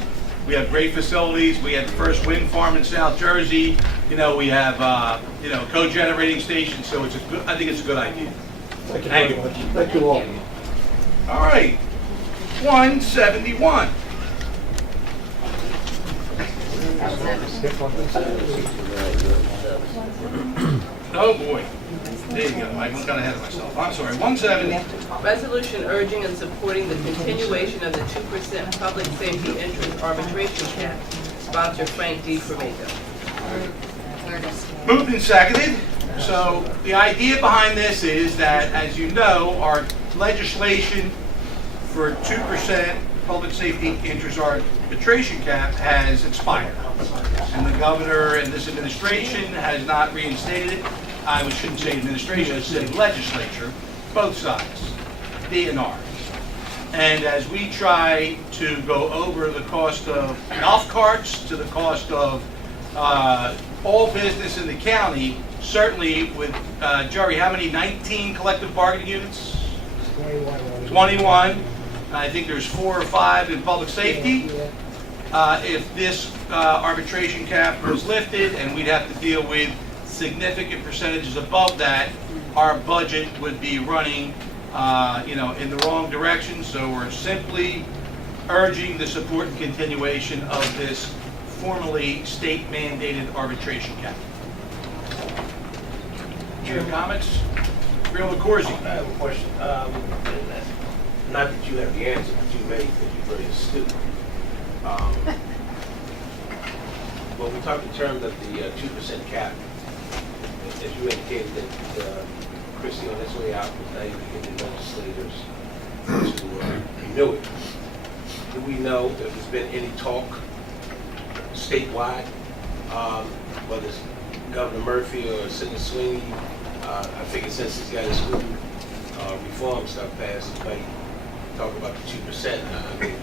We have great facilities. We had the first wind farm in South Jersey. You know, we have, co-generating stations, so it's a good, I think it's a good idea. Thank you Thank very you. much. Thank you all. All right. 171. Oh, boy. There you go. I got ahead of myself. I'm sorry. 170. Resolution urging and supporting the continuation of the 2% public safety interest arbitration cap. Sponsor Frank D. Formica. Moved and seconded. So the idea behind this is that, as you know, our legislation for 2% public safety interest arbitration cap has expired. And the governor and this administration has not reinstated it. I shouldn't say administration, I should say legislature, both sides, DNR. And as we try to go over the cost of golf carts to the cost of all business in the county, certainly with, Jerry, how many, 19 collective bargaining units? 21. I think there's 4 or 5 in public safety. If this arbitration cap was lifted and we'd have to deal with significant percentages above that, our budget would be running in the wrong direction. So we're simply urging the support and continuation of this formerly state mandated arbitration cap. Any comments? Freeholder Coursey. I have a question. Not that you have the answer, but you may, because you're very astute. When we talk in terms of the 2% cap, as you indicated that Christie on his way out was not able to get the legislators to renew it. Do we know if there's been any talk statewide, whether it's Governor Murphy or Sidney Sweeney? I figured since he's got his school reform stuff passed, he might talk about the 2%. I mean,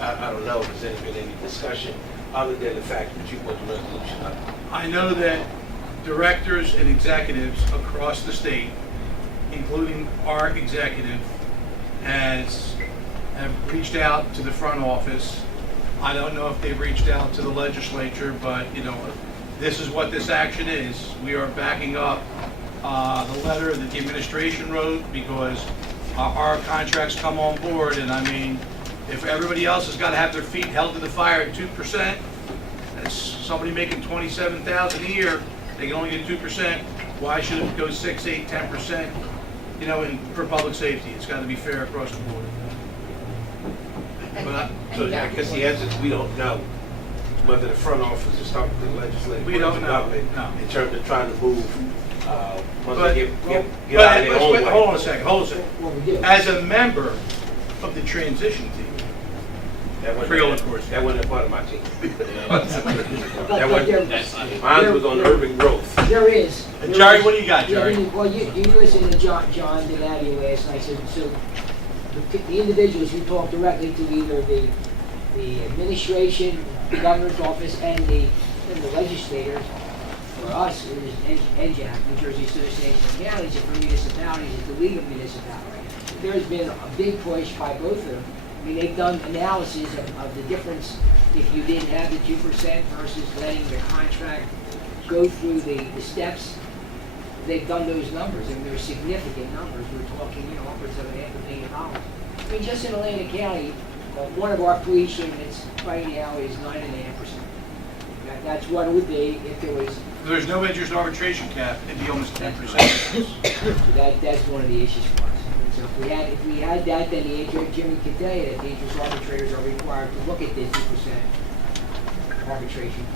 I don't know if there's been any discussion other than the fact that you put the resolution up. I know that directors and executives across the state, including our executive, have reached out to the front office. I don't know if they've reached out to the legislature, but this is what this action is. We are backing up the letter that the administration wrote because our contracts come on board, and I mean, if everybody else has got to have their feet held to the fire at 2%, that's somebody making $27,000 a year, they can only get 2%. Why should it go 6, 8, 10%? For public safety, it's got to be fair across the board. But so I guess the answer is we don't know whether the front office is talking to the legislature. We don't know. No. In terms of trying to move, once But- they get out of their own way. Hold on a second. As a member of the transition team, Freeholder Coursey. That wasn't a part of my team. That wasn't, mine was on urban growth. There is. Jerry, what do you got, Jerry? Well, you listened to John Donati last night, so the individuals who talk directly to either the administration, the governor's office, and the legislators, for us, it is NJAC, New Jersey Association of Counties, and for municipalities, it's the League of Municipalities. There's been a big push by both of them. I mean, they've done analysis of the difference if you didn't have the 2% versus letting the contract go through the steps. They've done those numbers, and they're significant numbers. We're talking, upwards of $500,000. I mean, just in Atlantic County, one of our police units right now is 9.5%. That's what it would be if there was. If there's no interest arbitration cap, it'd be almost 10%. So that's one of the issues for us. So if we had that, then the Jimmy could tell you that the interest arbitrators are required to look at the 2% arbitration.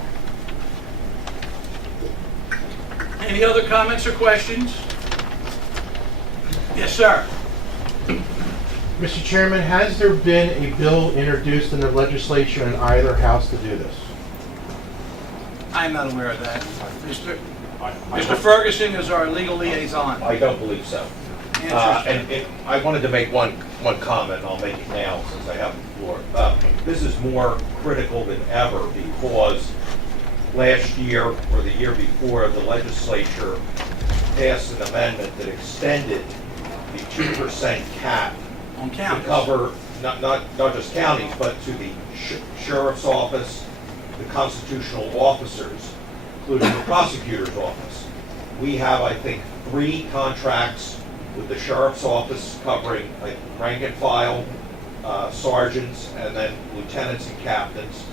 Any other comments or questions? Yes, sir. Mr. Chairman, has there been a bill introduced in the legislature in either house to do this? I'm not aware of that. Mr. Ferguson is our legal liaison. I don't believe so. And I wanted to make one comment, and I'll make it now since I have the floor. This is more critical than ever because last year or the year before, the legislature passed an amendment that extended the 2% cap On to counties. cover not just counties, but to the sheriff's office, the constitutional officers, including the prosecutor's office. We have, I think, 3 contracts with the sheriff's office covering like rank and file, sergeants, and then lieutenants and captains.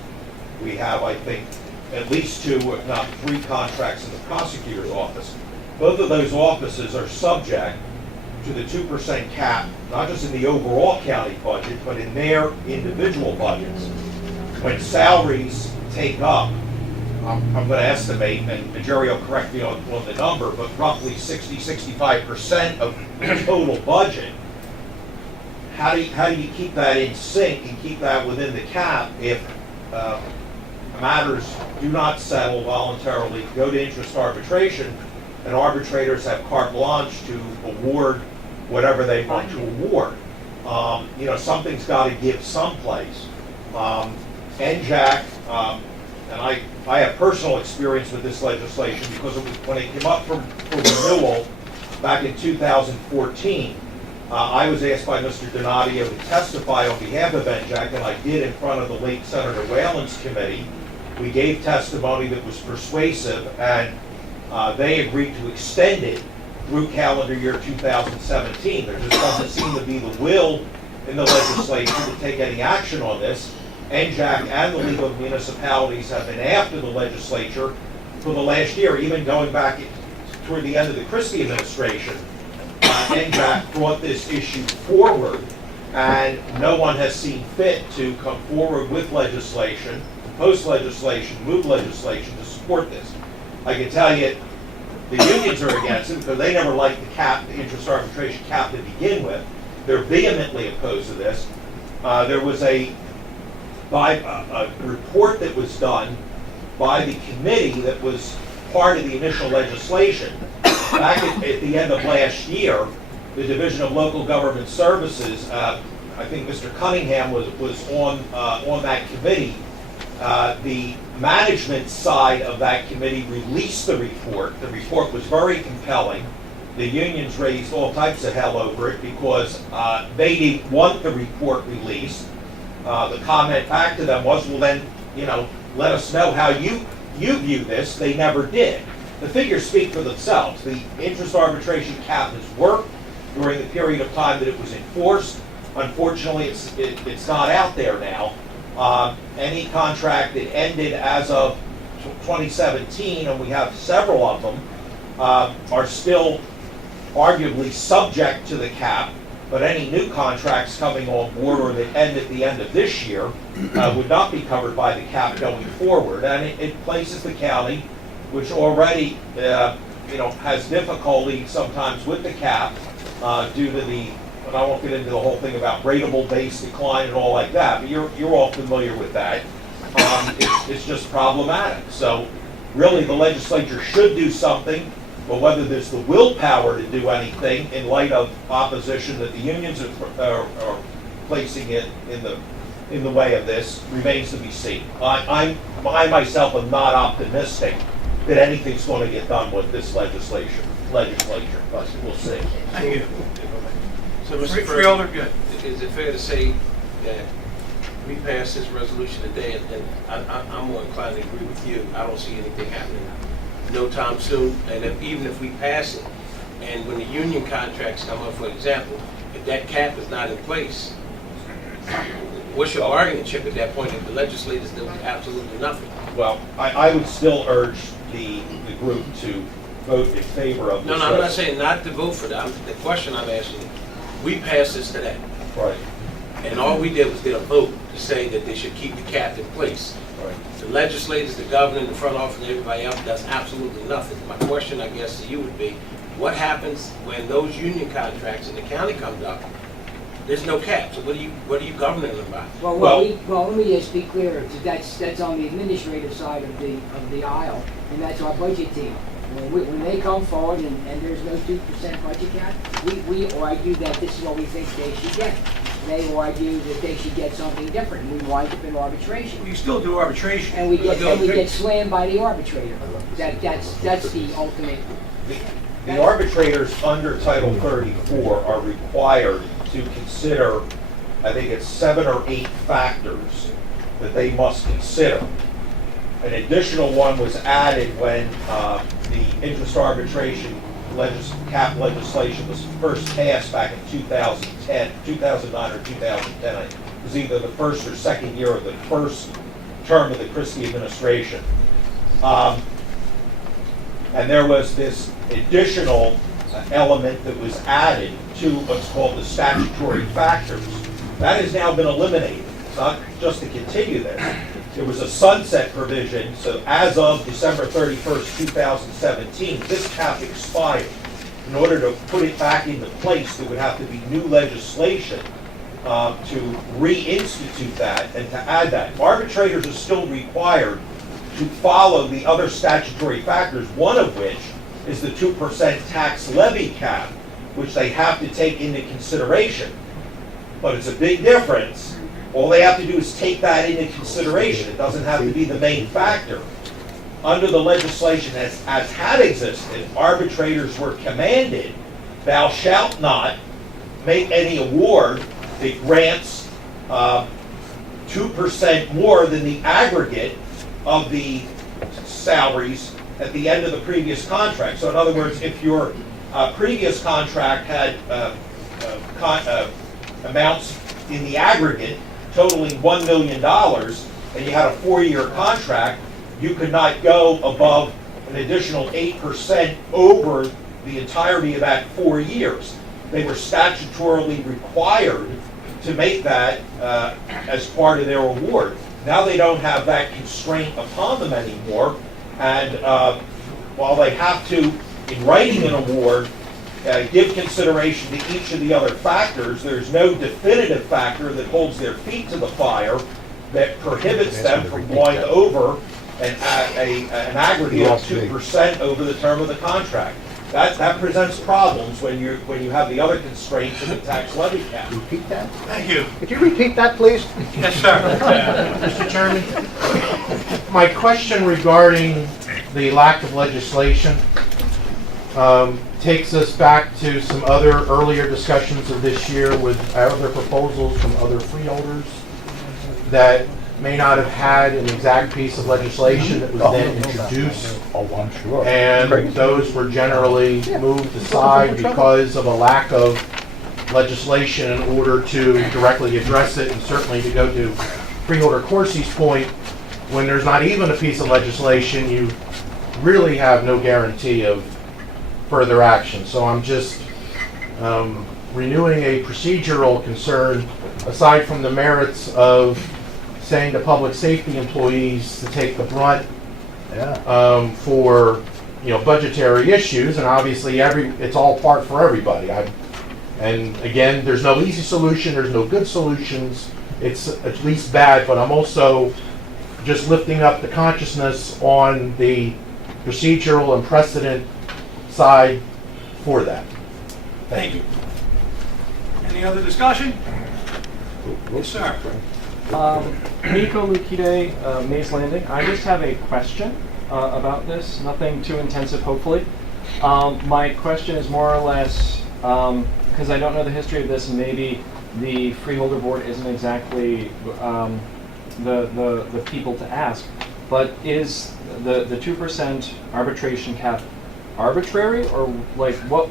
We have, I think, at least 2, if not 3 contracts in the prosecutor's office. Both of those offices are subject to the 2% cap, not just in the overall county budget, but in their individual budgets. When salaries take up, I'm going to estimate, and Jerry will correct me on the number, but roughly 60-65% of the total budget. How do you keep that in sync and keep that within the cap if matters do not settle voluntarily, go to interest arbitration, and arbitrators have carte blanche to award whatever they want to award? Something's got to give someplace. NJAC, and I have personal experience with this legislation because when it came up for renewal back in 2014, I was asked by Mr. Donadio to testify on behalf of NJAC, and I did in front of the late Senator Whalen's committee. We gave testimony that was persuasive, and they agreed to extend it through calendar year 2017. There just doesn't seem to be the will in the legislature to take any action on this. NJAC and the League of Municipalities have been after the legislature for the last year, even going back toward the end of the Christie administration. NJAC brought this issue forward, and no one has seen fit to come forward with legislation, post legislation, move legislation to support this. I can tell you the unions are against it because they never liked the interest arbitration cap to begin with. They're vehemently opposed to this. There was a report that was done by the committee that was part of the initial legislation. Back at the end of last year, the Division of Local Government Services, I think Mr. Cunningham was on that committee. The management side of that committee released the report. The report was very compelling. The unions raised all types of hell over it because they didn't want the report released. The comment back to them was, well then, let us know how you view this. They never did. The figures speak for themselves. The interest arbitration cap has worked during the period of time that it was enforced. Unfortunately, it's not out there now. Any contract that ended as of 2017, and we have several of them, are still arguably subject to the cap, but any new contracts coming on board or that end at the end of this year would not be covered by the cap going forward. And it places the county, which already has difficulty sometimes with the cap due to the, and I won't get into the whole thing about rateable base decline and all like that, but you're all familiar with that. It's just problematic. So really the legislature should do something, but whether there's the willpower to do anything in light of opposition that the unions are placing it in the way of this remains to be seen. I myself am not optimistic that anything's going to get done with this legislature, but we'll see. Thank you. So, Mr. Freeholder, good. Is it fair to say that we passed this resolution today, and I'm more inclined to agree with you. I don't see anything happening no time soon, and even if we pass it, and when the union contracts come up, for example, if that cap is not in place, what's your bargaining chip at that point if the legislators do absolutely nothing? Well, I would still urge the group to vote in favor of this. No, I'm not saying not to vote for that. The question I'm asking, We passed this today. Right. And all we did was get a vote to say that they should keep the cap in place. Right. The legislators, the governor, the front office, and everybody else does absolutely nothing. My question, I guess, to you would be, what happens when those union contracts in the county comes up? There's no cap, so what are you governing them by? Well, let me just be clear. That's on the administrative side of the aisle, and that's our budget team. When they come forward and there's no 2% budget cap, we argue that this is what we think they should get. They argue that they should get something different. We wind up in arbitration. You still do arbitration. And we get slammed by the arbitrator. That's the ultimate. The arbitrators under Title 34 are required to consider, I think it's 7 or 8 factors that they must consider. An additional one was added when the interest arbitration cap legislation was first passed back in 2009 or 2010. It was either the first or second year of the first term of the Christie administration. And there was this additional element that was added to what's called the statutory factors. That has now been eliminated. It's not just to continue this. There was a sunset provision, so as of December 31st, 2017, this cap expired. In order to put it back into place, there would have to be new legislation to reinstitute that and to add that. Arbitrators are still required to follow the other statutory factors, one of which is the 2% tax levy cap, which they have to take into consideration. But it's a big difference. All they have to do is take that into consideration. It doesn't have to be the main factor. Under the legislation as had existed, arbitrators were commanded, thou shalt not make any award that grants 2% more than the aggregate of the salaries at the end of the previous contract. So in other words, if your previous contract had amounts in the aggregate totaling $1 million, and you had a 4-year contract, you could not go above an additional 8% over the entirety of that 4 years. They were statutorily required to make that as part of their award. Now they don't have that constraint upon them anymore, and while they have to, in writing an award, give consideration to each of the other factors, there's no definitive factor that holds their feet to the fire that prohibits them from going over an aggregate of 2% over the term of the contract. That presents problems when you have the other constraints of the tax levy cap. Repeat that? Thank you. Could you repeat that, please? Yes, sir. Mr. Chairman, my question regarding the lack of legislation takes us back to some other earlier discussions of this year with other proposals from other freeholders that may not have had an exact piece of legislation that was then introduced. Oh, I'm sure. And those were generally moved aside because of a lack of legislation in order to directly address it, and certainly to go to Freeholder Corsi's point, when there's not even a piece of legislation, you really have no guarantee of further action. So I'm just renewing a procedural concern, aside from the merits of saying to public safety employees to take the brunt for budgetary issues, and obviously it's all part for everybody. And again, there's no easy solution, there's no good solutions, it's at least bad, but I'm also just lifting up the consciousness on the procedural and precedent side for that. Thank you. Any other discussion? Yes, sir. Nico Lukide, Maze Landing. I just have a question about this. Nothing too intensive, hopefully. My question is more or less, because I don't know the history of this, and maybe the Freeholder Board isn't exactly the people to ask, but is the 2% arbitration cap arbitrary, or like what?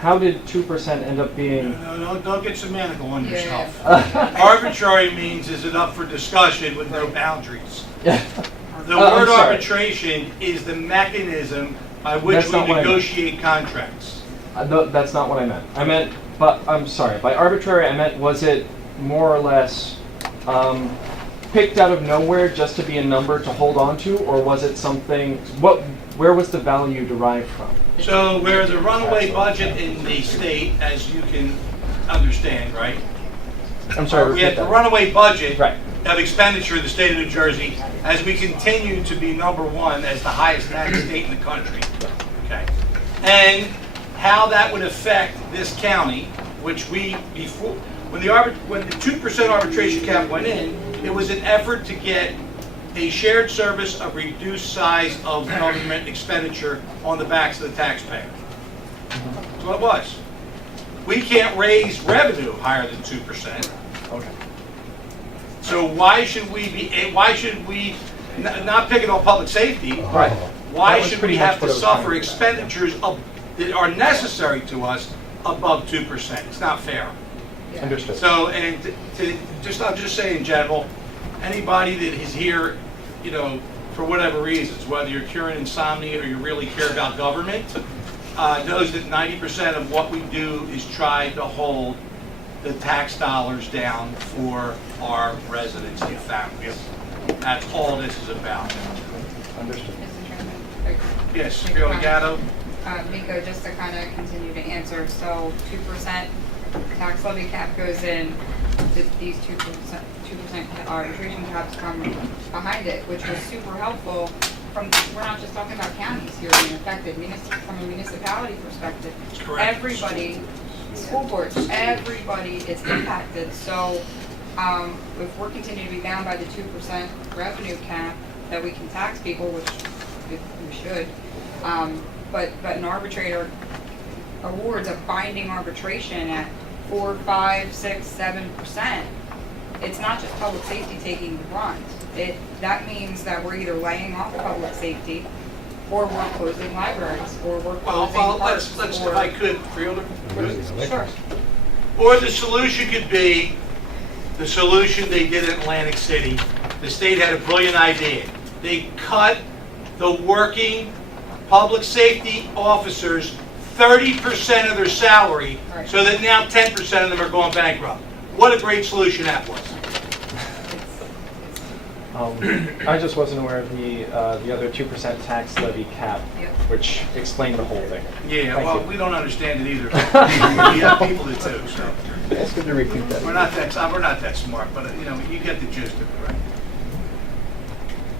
How did 2% end up being? No, don't get semantical on yourself. Arbitrary means is it up for discussion with no boundaries. The word arbitration is the mechanism by which we negotiate contracts. That's not what I meant. I meant but I'm sorry, by arbitrary I meant, was it more or less picked out of nowhere just to be a number to hold on to, or was it something, where was the value derived from? So where the runaway budget in the state, as you can understand, right? I'm sorry, We had repeat the that. runaway budget Right. of expenditure in the state of New Jersey as we continue to be #1 as the highest tax state in the country. Okay. And how that would affect this county, which we, before, when the 2% arbitration cap went in, it was an effort to get a shared service of reduced size of government expenditure on the backs of the taxpayer. That's what it was. We can't raise revenue higher than 2%. Okay. So why should we not picking on public safety? Right. Why That was should pretty we much have what to I was trying suffer to- expenditures that are necessary to us above 2%? It's not fair. Understood. So, and I'll just say in general, anybody that is here, for whatever reasons, whether you're curing insomnia or you really care about government, knows that 90% of what we do is try to hold the tax dollars down for our residents and families. That's all this is about. Understood. Mr. Chairman. Yes, Quick Rio comment. Legato? Miko, just to kind of continue to answer, so 2% tax levy cap goes in, these 2% arbitration caps come behind it, which was super helpful we're not just talking about counties here being affected, from a municipality perspective. Correct. Everybody, school boards, everybody is impacted, so if we're continuing to be bound by the 2% revenue cap, that we can tax people, which we should, but an arbitrator awards a binding arbitration at 4, 5, 6, 7%. It's not just public safety taking the brunt. That means that we're either laying off public safety, or we're closing libraries, or we're closing parks. Let's, if I could, Freeholder? Sure. Or the solution could be the solution they did in Atlantic City. The state had a brilliant idea. They cut the working public safety officers 30% of their salary, Right. so that now 10% of them are going bankrupt. What a great solution that was. I just wasn't aware of the other 2% tax levy cap, Yep. which explained the whole thing. Yeah, Thank well, you. we don't understand it either. We have people that do, so. Ask him to repeat that. We're not that smart, but you get the gist of it, right?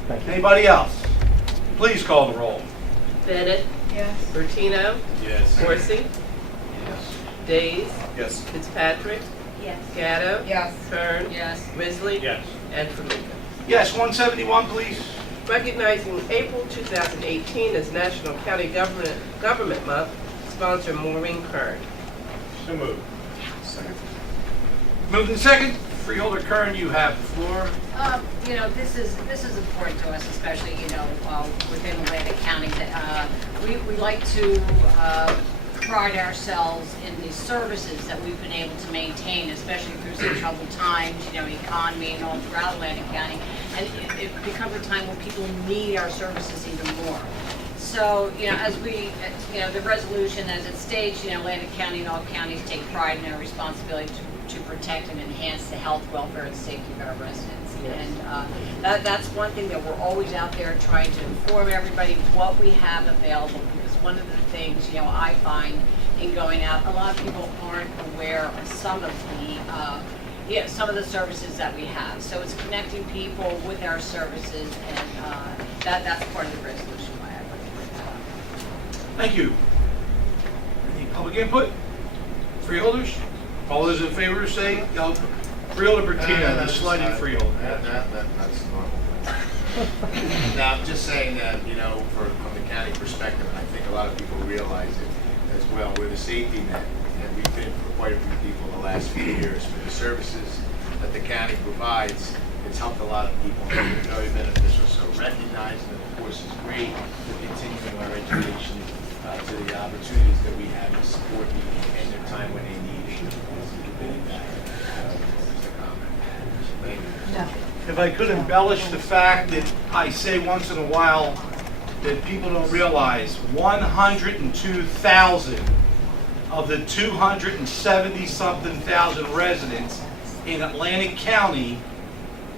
Thank you. Anybody else? Please call the roll. Bennett. Yes. Bertino. Yes. Corsi. Yes. Days. Yes. Fitzpatrick. Yes. Gatto. Yes. Kern. Yes. Risley. Yes. And Famika. Yes, 171, please. Recognizing April 2018 as National County Government Month, sponsor Maureen Kern. So moved. Moved in second. Freeholder Kern, you have the floor. This is important to us, especially, within Atlantic County, that we like to pride ourselves in the services that we've been able to maintain, especially through some troubled times, economy and all throughout Atlantic County. And it becomes a time when people need our services even more. So, as we, the resolution as it states, Atlantic County and all counties take pride in their responsibility to protect and enhance the health, welfare, and safety of our residents. Yes. And that's one thing that we're always out there trying to inform everybody what we have available. Because one of the things, I find in going out, a lot of people aren't aware of some of the services that we have. So it's connecting people with our services, and that's part of the resolution why I like to bring that up. Thank you. Any public input? Freeholders? All those in favor say, Freeholder Bertino, the sliding freeholder. That's normal. Now, I'm just saying that, from the county perspective, and I think a lot of people realize it as well, we're the safety net, and we've been for quite a few people the last few years. For the services that the county provides, it's helped a lot of people, and it's very beneficial. So recognizing it, of course, is great for continuing our education to the opportunities that we have to support people in their time when they need it. If I could embellish the fact that I say once in a while that people don't realize, 102,000 of the 270-something thousand residents in Atlantic County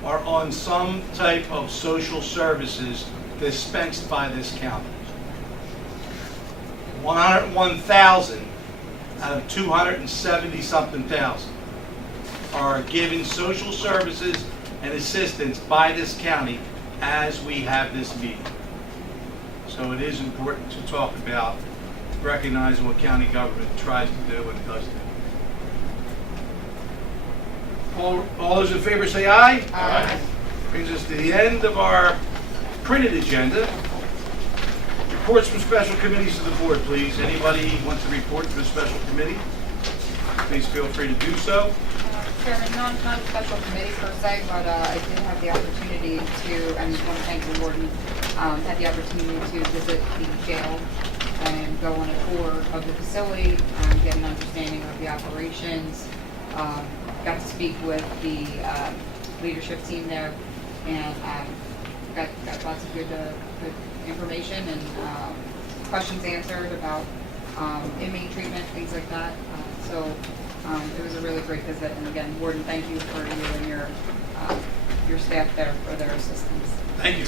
are on some type of social services dispensed by this county. 101,000 out of 270-something thousand are given social services and assistance by this county as we have this meeting. So it is important to talk about recognizing what county government tries to do and does do. All those in favor say aye. Aye. Brings us to the end of our printed agenda. Reports from special committees to the board, please. Anybody want to report to the special committee? Please feel free to do so. Chairman, not a special committee per se, but I did have the opportunity to, and I want to thank the warden, had the opportunity to visit the jail and go on a tour of the facility, get an understanding of the operations, got to speak with the leadership team there, and got lots of good information and questions answered about inmate treatment, things like that. So it was a really great visit, and again, Warden, thank you for you and your staff there for their assistance. Thank you.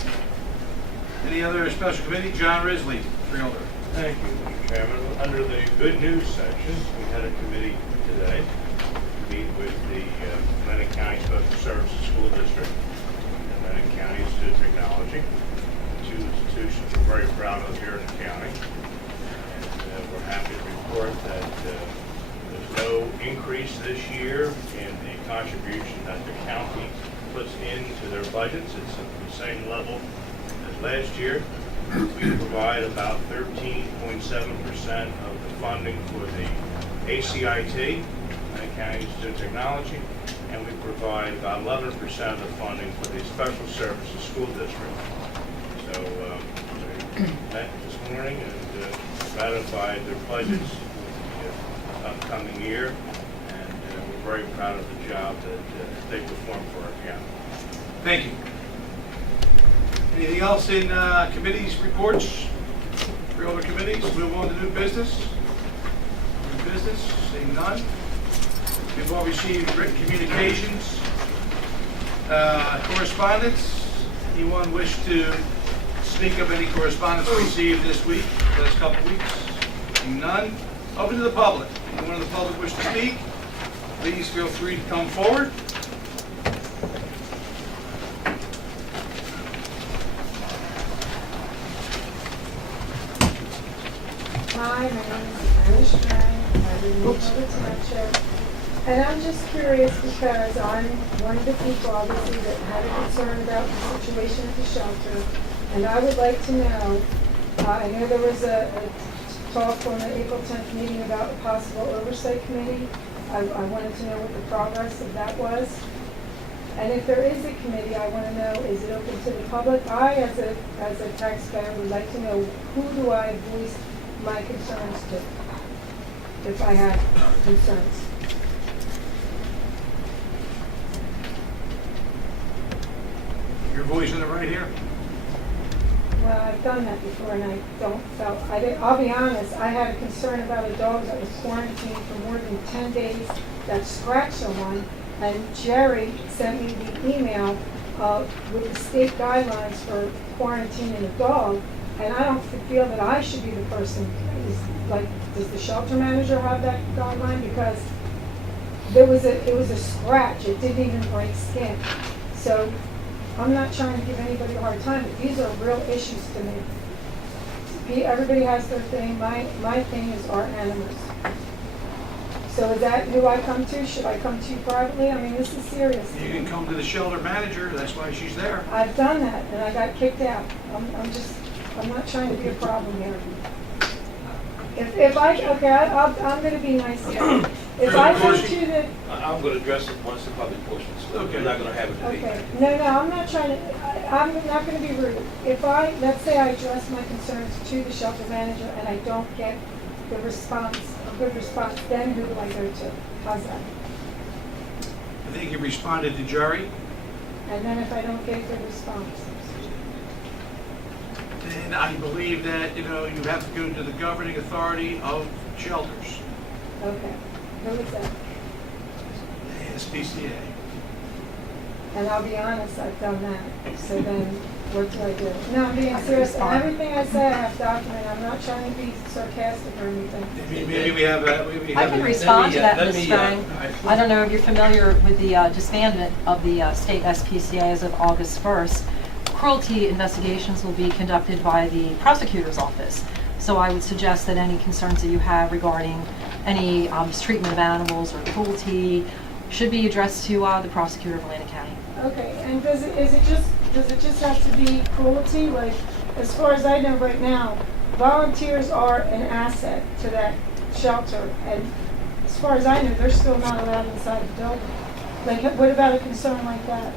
Any other special committee? John Risley, Freeholder. Thank you, Mr. Chairman. Under the good news section, we had a committee today to meet with the Atlantic County Special Services School District, Atlantic County Institute of Technology, two institutions we're very proud of here in the county. And we're happy to report that there's no increase this year in the contribution that the county puts into their budgets. It's at the same level as last year. We provide about 13.7% of the funding for the ACIT, Atlantic County Institute of Technology, and we provide about 11% of the funding for the Special Services School District. So we met this morning and ratified their budgets for the upcoming year, and we're very proud of the job that they perform for our county. Thank you. Anything else in committees, reports? Freeholder committees? Move on to new business. New business, seeing none. We've all received written communications. Correspondence. Anyone wish to speak of any correspondence received this week, last couple of weeks? Seeing none. Open to the public. Anyone in the public wish to speak? Please feel free to come forward. Hi, my name is Anna Strang. I live in Minnesota Township. And I'm just curious because I'm one of the people, obviously, that had a concern about the situation at the shelter. And I would like to know, I know there was a talk on the April 10th meeting about a possible oversight committee. I wanted to know what the progress of that was. And if there is a committee, I want to know, is it open to the public? I, as a taxpayer, would like to know, who do I voice my concerns to, if I have concerns. Your voice in it right here. Well, I've done that before, and I'll be honest, I had a concern about a dog that was quarantined for more than 10 days that scratched someone, and Jerry sent me the email with the state guidelines for quarantining a dog, and I don't feel that I should be the person. Does the shelter manager have that guideline? Because it was a scratch. It didn't even break skin. So I'm not trying to give anybody a hard time, but these are real issues to me. Everybody has their thing. My thing is our animals. So is that who I come to? Should I come to you privately? I mean, this is serious. You can come to the shelter manager. That's why she's there. I've done that, and I got kicked out. I'm not trying to be a problem here. I'm going to be nice here. If I come to the... I'm going to address it once the public portion, so we're not going to have it today. Okay. No, I'm not trying to, I'm not going to be rude. Let's say I address my concerns to the shelter manager and I don't get the response, a good response, then who do I go to? How's that? I think you responded to Jerry. And then if I don't get a good response? And I believe that, you have to go to the governing authority of shelters. Okay. Who is that? SPCA. And I'll be honest, I've done that. So then, what do I do? No, I'm being serious. And everything I say, I have documented. I'm not trying to be sarcastic or anything. Maybe we have a... I can respond to that, Ms. Strang. I don't know if you're familiar with the disbandment of the state SPCA as of August 1st. Cruelty investigations will be conducted by the prosecutor's office. So I would suggest that any concerns that you have regarding any mistreatment of animals or cruelty should be addressed to the prosecutor of Atlantic County. Okay, and does it just have to be cruelty? Like, as far as I know right now, volunteers are an asset to that shelter, and as far as I know, they're still not allowed inside the building. Like, what about a concern like that?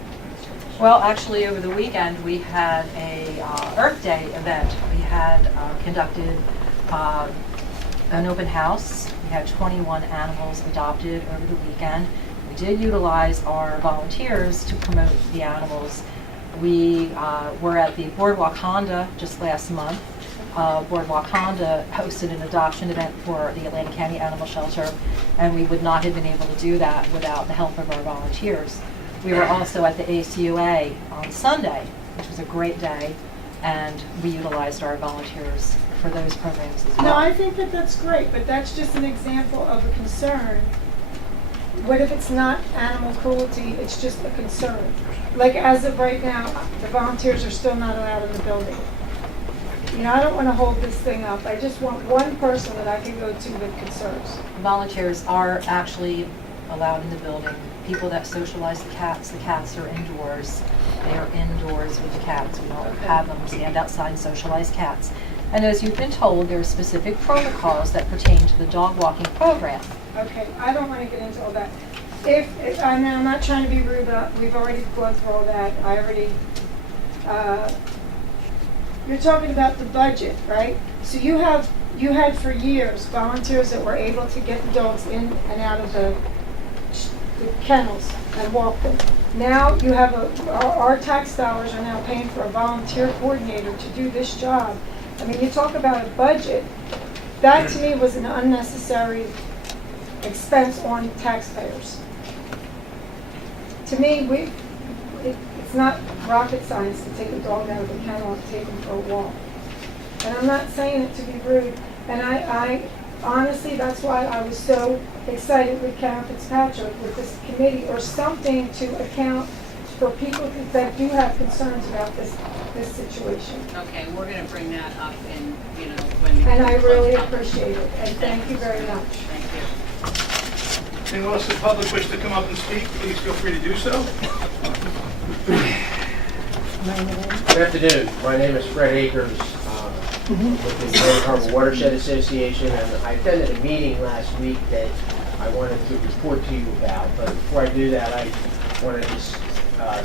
Well, actually, over the weekend, we had a Earth Day event. We had conducted an open house. We had 21 animals adopted over the weekend. We did utilize our volunteers to promote the animals. We were at the Boardwalk Honda just last month. Boardwalk Honda hosted an adoption event for the Atlantic County Animal Shelter, and we would not have been able to do that without the help of our volunteers. We were also at the ACUA on Sunday, which was a great day, and we utilized our volunteers for those programs as well. No, I think that that's great, but that's just an example of a concern. What if it's not animal cruelty, it's just a concern? Like, as of right now, the volunteers are still not allowed in the building. You know, I don't want to hold this thing up. I just want one person that I can go to with concerns. Volunteers are actually allowed in the building. People that socialize the cats are indoors. They are indoors with the cats. We don't have them stand outside and socialize cats. And as you've been told, there are specific protocols that pertain to the dog walking program. Okay, I don't want to get into all that. I'm not trying to be rude, but we've already gone through all that. I already, you're talking about the budget, right? So you had for years volunteers that were able to get the dogs in and out of the kennels and walk them. Now you have our tax dollars are now paying for a volunteer coordinator to do this job. I mean, you talk about a budget. That to me was an unnecessary expense on taxpayers. To me, it's not rocket science to take a dog out of the kennel and take him for a walk. And I'm not saying it to be rude. And I honestly, that's why I was so excited with Karen Fitzpatrick with this committee, or something to account for people that do have concerns about this situation. Okay, we're going to bring that up in, when... And I really appreciate it, and thank you very much. Thank you. Anyone else in the public wish to come up and speak, please feel free to do so. Good afternoon. My name is Fred Akers with the Grand Harbor Watershed Association, and I attended a meeting last week that I wanted to report to you about. But before I do that, I wanted to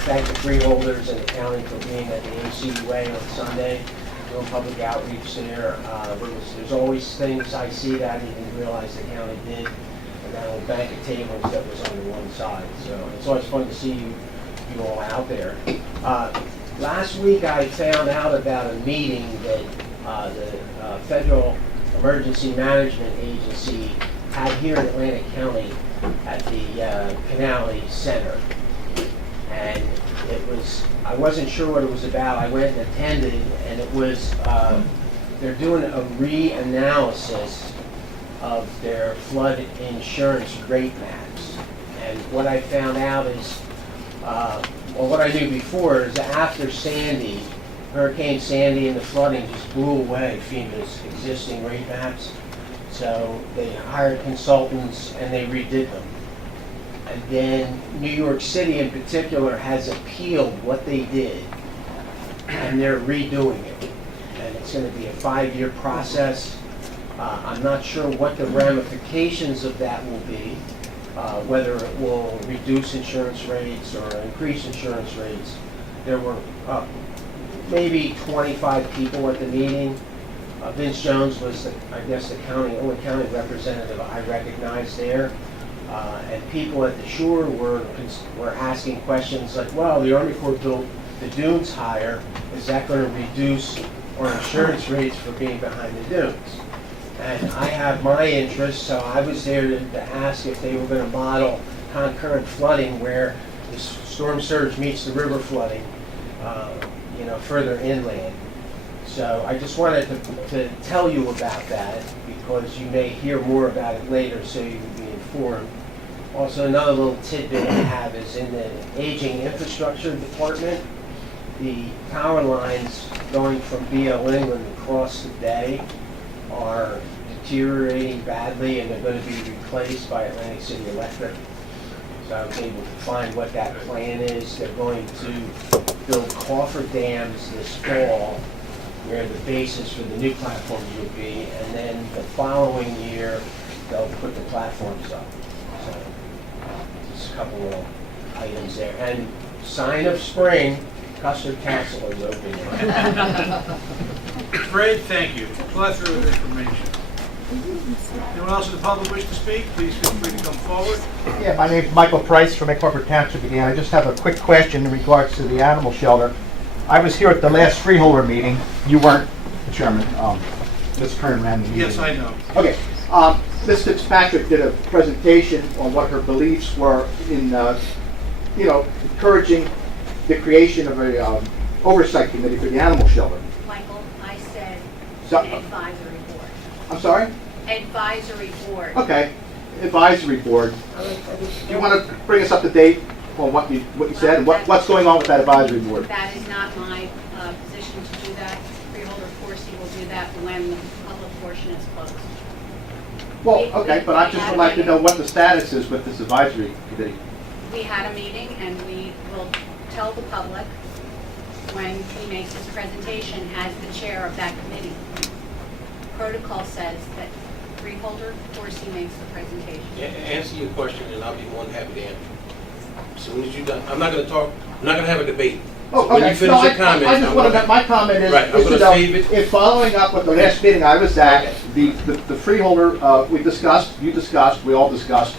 thank the freeholders and the county for being at the ACUA on Sunday, doing public outreach there. There's always things I see that I didn't even realize the county did, and that whole bank of tables that was on the one side. So it's always fun to see you all out there. Last week I found out about a meeting that the Federal Emergency Management Agency had here in Atlantic County at the Canale Center. And I wasn't sure what it was about. I went and attended, and it was, they're doing a reanalysis of their flood insurance rate maps. And what I found out is, what I knew before is that after Sandy, Hurricane Sandy and the flooding just blew away FEMA's existing rate maps. So they hired consultants and they redid them. And then New York City in particular has appealed what they did, and they're redoing it. And it's going to be a 5-year process. I'm not sure what the ramifications of that will be, whether it will reduce insurance rates or increase insurance rates. There were maybe 25 people at the meeting. Vince Jones was, I guess, the only county representative I recognized there. And people at the shore were asking questions like, well, the Army Corps built the dunes higher. Is that going to reduce our insurance rates for being behind the dunes? And I have my interest, so I was there to ask if they were going to model concurrent flooding where the storm surge meets the river flooding, further inland. So I just wanted to tell you about that because you may hear more about it later, so you will be informed. Also, another little tidbit I have is in the aging infrastructure department, the power lines going from BL England across the bay are deteriorating badly, and they're going to be replaced by Atlantic City Electric. So I was able to find what that plan is. They're going to build coffer dams this fall where the basis for the new platforms would be, and then the following year they'll put the platforms up. So just a couple of items there. And sign of spring, Custard Castle is open now. Fred, thank you. Plethora of information. Anyone else in the public wish to speak? Please feel free to come forward. Yeah, my name's Michael Price from Egg Harbor Township again. I just have a quick question in regards to the animal shelter. I was here at the last Freeholder meeting. You weren't the chairman. Ms. Kern ran the meeting. Yes, I know. Okay. Ms. Fitzpatrick did a presentation on what her beliefs were in, encouraging the creation of a oversight committee for the animal shelter. Michael, I said So- an advisory board. I'm sorry? Advisory board. Okay. Advisory board. Do you want to bring us up to date on what you said and what's going on with that advisory board? That is not my position to do that. Freeholder Corsi will do that when the public portion is closed. Well, okay, but I just would like to know what the status is with this advisory committee. We had a meeting and we will tell the public when he makes his presentation as the chair of that committee. Protocol says that Freeholder Corsi makes the presentation. Answer your question, and I'll be more than happy to answer. As soon as you're done, I'm not going to talk. I'm not going to have a debate. Oh, When okay. you finish your comment, I just want to make my comment is, Right, I'm gonna save it. if following up with the last meeting I was at, the freeholder, we discussed, you discussed, we all discussed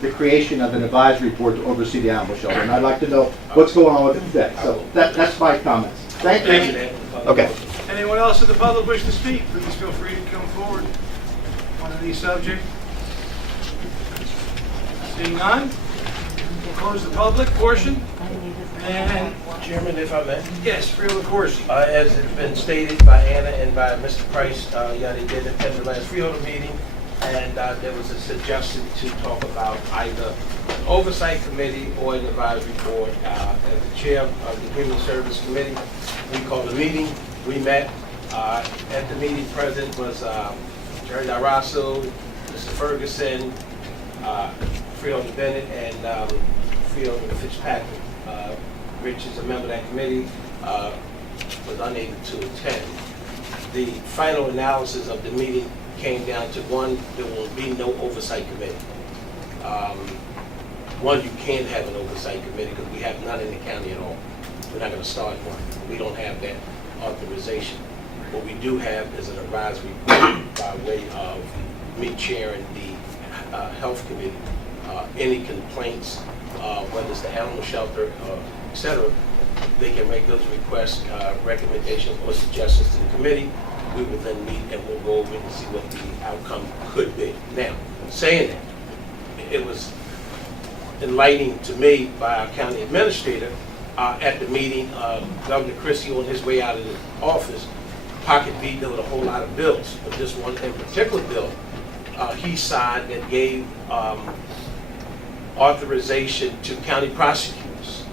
the creation of an advisory board to oversee the animal shelter, and I'd like to know what's going on with it today. So that's my comments. Thank you. Okay. Anyone else in the public wish to speak? Please feel free to come forward on any subject. Seeing none, we'll close the public portion. And Chairman, if I may. yes, Freeholder Corsi. As it's been stated by Anna and by Mr. Price, they did attend the last Freeholder meeting, and there was a suggestion to talk about either an oversight committee or an advisory board. As the chair of the Human Service Committee, we called a meeting. We met. At the meeting present was Jerry Darasso, Mr. Ferguson, Freeholder Bennett, and Freeholder Fitzpatrick. Rich is a member of that committee, was unable to attend. The final analysis of the meeting came down to one, there will be no oversight committee. One, you can't have an oversight committee because we have none in the county at all. We're not going to start one. We don't have that authorization. What we do have is an advisory board by way of me chairing the health committee. Any complaints, whether it's the animal shelter, et cetera, they can make those requests, recommendations, or suggestions to the committee. We will then meet and we'll go over it and see what the outcome could be. Now, saying that, it was enlightening to me by our county administrator at the meeting, Governor Christie on his way out of the office, pocket vetoed a whole lot of bills, but this one in particular bill, he signed that gave authorization to county prosecutors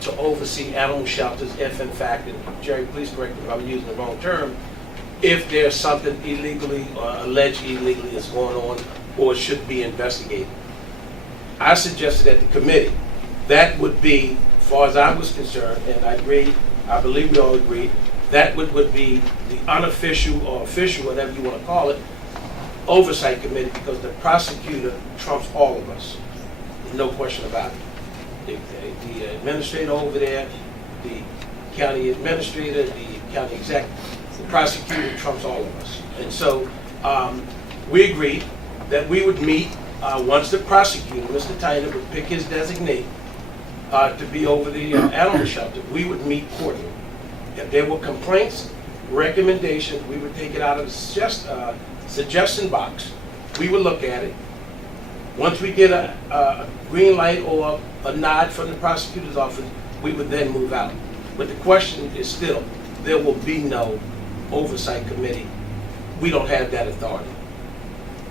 to oversee animal shelters if in fact, and Jerry, please correct me if I'm using the wrong term, if there's something illegally or alleged illegally is going on or should be investigated. I suggested at the committee that would be, as far as I was concerned, and I agree, I believe we all agree, that would be the unofficial or official, whatever you want to call it, oversight committee, because the prosecutor trumps all of us. No question about it. The administrator over there, the county administrator, the county executive, the prosecutor trumps all of us. And so we agreed that we would meet once the prosecutor, Mr. Tyner, would pick his designee to be over the animal shelter. We would meet quarterly. If there were complaints, recommendations, we would take it out of just suggestion box. We would look at it. Once we get a green light or a nod from the prosecutor's office, we would then move out. But the question is still, there will be no oversight committee. We don't have that authority.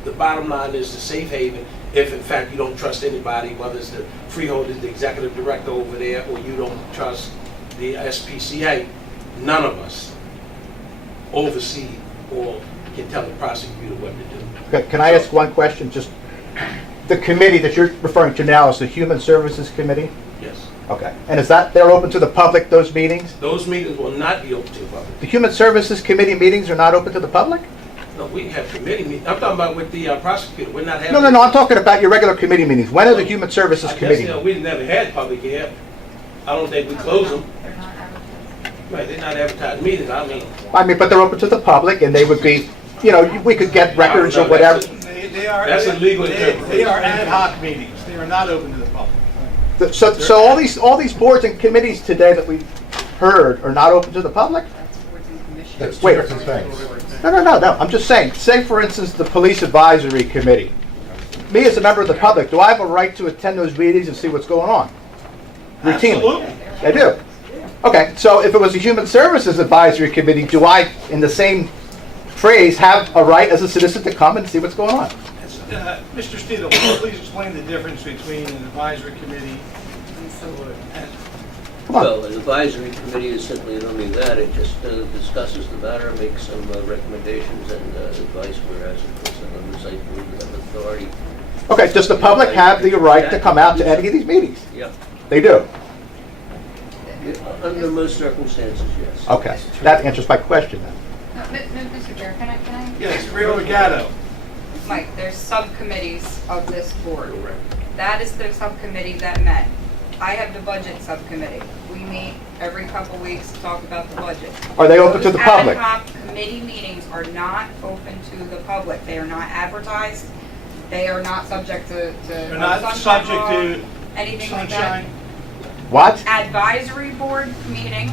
The bottom line is the safe haven, if in fact you don't trust anybody, whether it's the freeholder, the executive director over there, or you don't trust the SPCA, none of us oversee or can tell the prosecutor what to do. Okay, can I ask one question? Just the committee that you're referring to now is the Human Services Committee? Yes. Okay. And is that, they're open to the public, those meetings? Those meetings will not be open to the public. The Human Services Committee meetings are not open to the public? No, we have committee meetings. I'm talking about with the prosecutor. We're not having. No, I'm talking about your regular committee meetings. When are the Human Services Committee? We never had public here. I don't think we close them. Right, they're not advertised meetings, I mean, but they're open to the public, and they would be, you know, we could get records or whatever. That's a legal interpretation. They are ad hoc meetings. They are not open to the public. So all these boards and committees today that we've heard are not open to the public? That's two Wait. different things. No. I'm just saying, say for instance, the Police Advisory Committee. Me as a member of the public, do I have a right to attend those meetings and see what's going on? Routinely. Absolutely. I do. Okay, so if it was a Human Services Advisory Committee, do I, in the same phrase, have a right as a citizen to come and see what's going on? Mr. Steele, will you please explain the difference between an advisory committee and... Come on. Well, an advisory committee is simply only that. It just discusses the matter, makes some recommendations and advice, whereas of course an oversight board would have authority. Okay, does the public have the right to come out to any of these meetings? Yeah. They do? Under most circumstances, yes. Okay, that answers my question then. Mr. Chair, can I? Yes, Freeholder Gatto. Mike, there's subcommittees of this board. That is the subcommittee that met. I have the budget subcommittee. We meet every couple weeks to talk about the budget. Are they open to the public? Ad hoc committee meetings are not open to the public. They are not advertised. They are not subject to They're not sunshine subject law, to anything like that. sunshine. What? Advisory board meetings,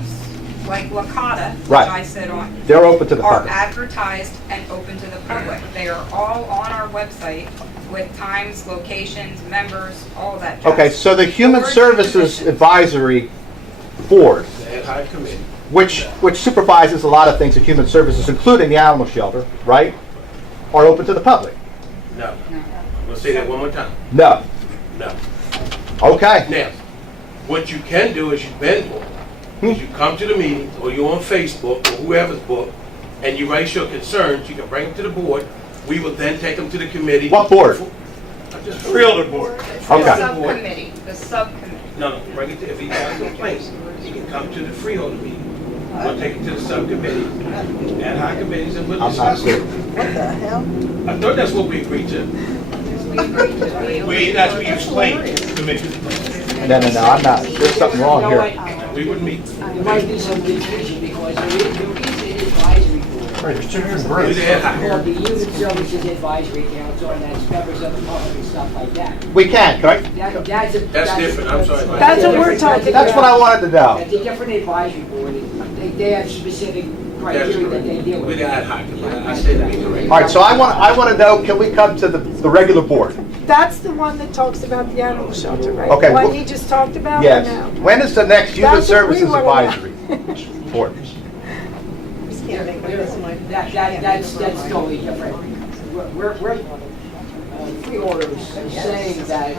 like Lakata, which Right. I sit on, They're open to the are public. advertised and open to the public. They are all on our website with times, locations, members, all of that jazz. Okay, so the Human Boards and Services commissions. Advisory Board, The ad hoc committee. which supervises a lot of things at Human Services, including the animal shelter, right, are open to the public? No. I'm going to say that one more time. No. No. Okay. Now, what you can do is you've been told, is you come to the meeting, or you're on Facebook, or whoever's book, and you raise your concerns, you can bring them to the board. We will then take them to the committee. What board? Freeholder board. The Okay. subcommittee, the subcommittee. No, bring it to, if he has complaints, he can come to the freeholder meeting. We'll take it to the subcommittee, ad hoc committees, and we'll I'm not discuss it. sure. What the hell? I thought that's what we agreed to. That's what you explained to me. No, I'm not. There's something wrong here. We would meet. There might be some confusion because there is an advisory board. Right, there's two different We groups. the ad hoc. Called the Human Services Advisory Council, and that's members of the public and stuff like that. We can, correct? That's different, I'm sorry. That's what we're talking That's what I wanted to know. That's a different advisory board. They have specific That's criteria that correct. they deal We're with. the ad hoc committee. I said to be correct. All right, so I want to know, can we come to the regular board? That's the one that talks about the animal shelter, right? Okay, The one well- he just talked about, or Yes. no? When is the next Human That's what we Services wanna know. Advisory Board? That's totally different. We're freeholders saying that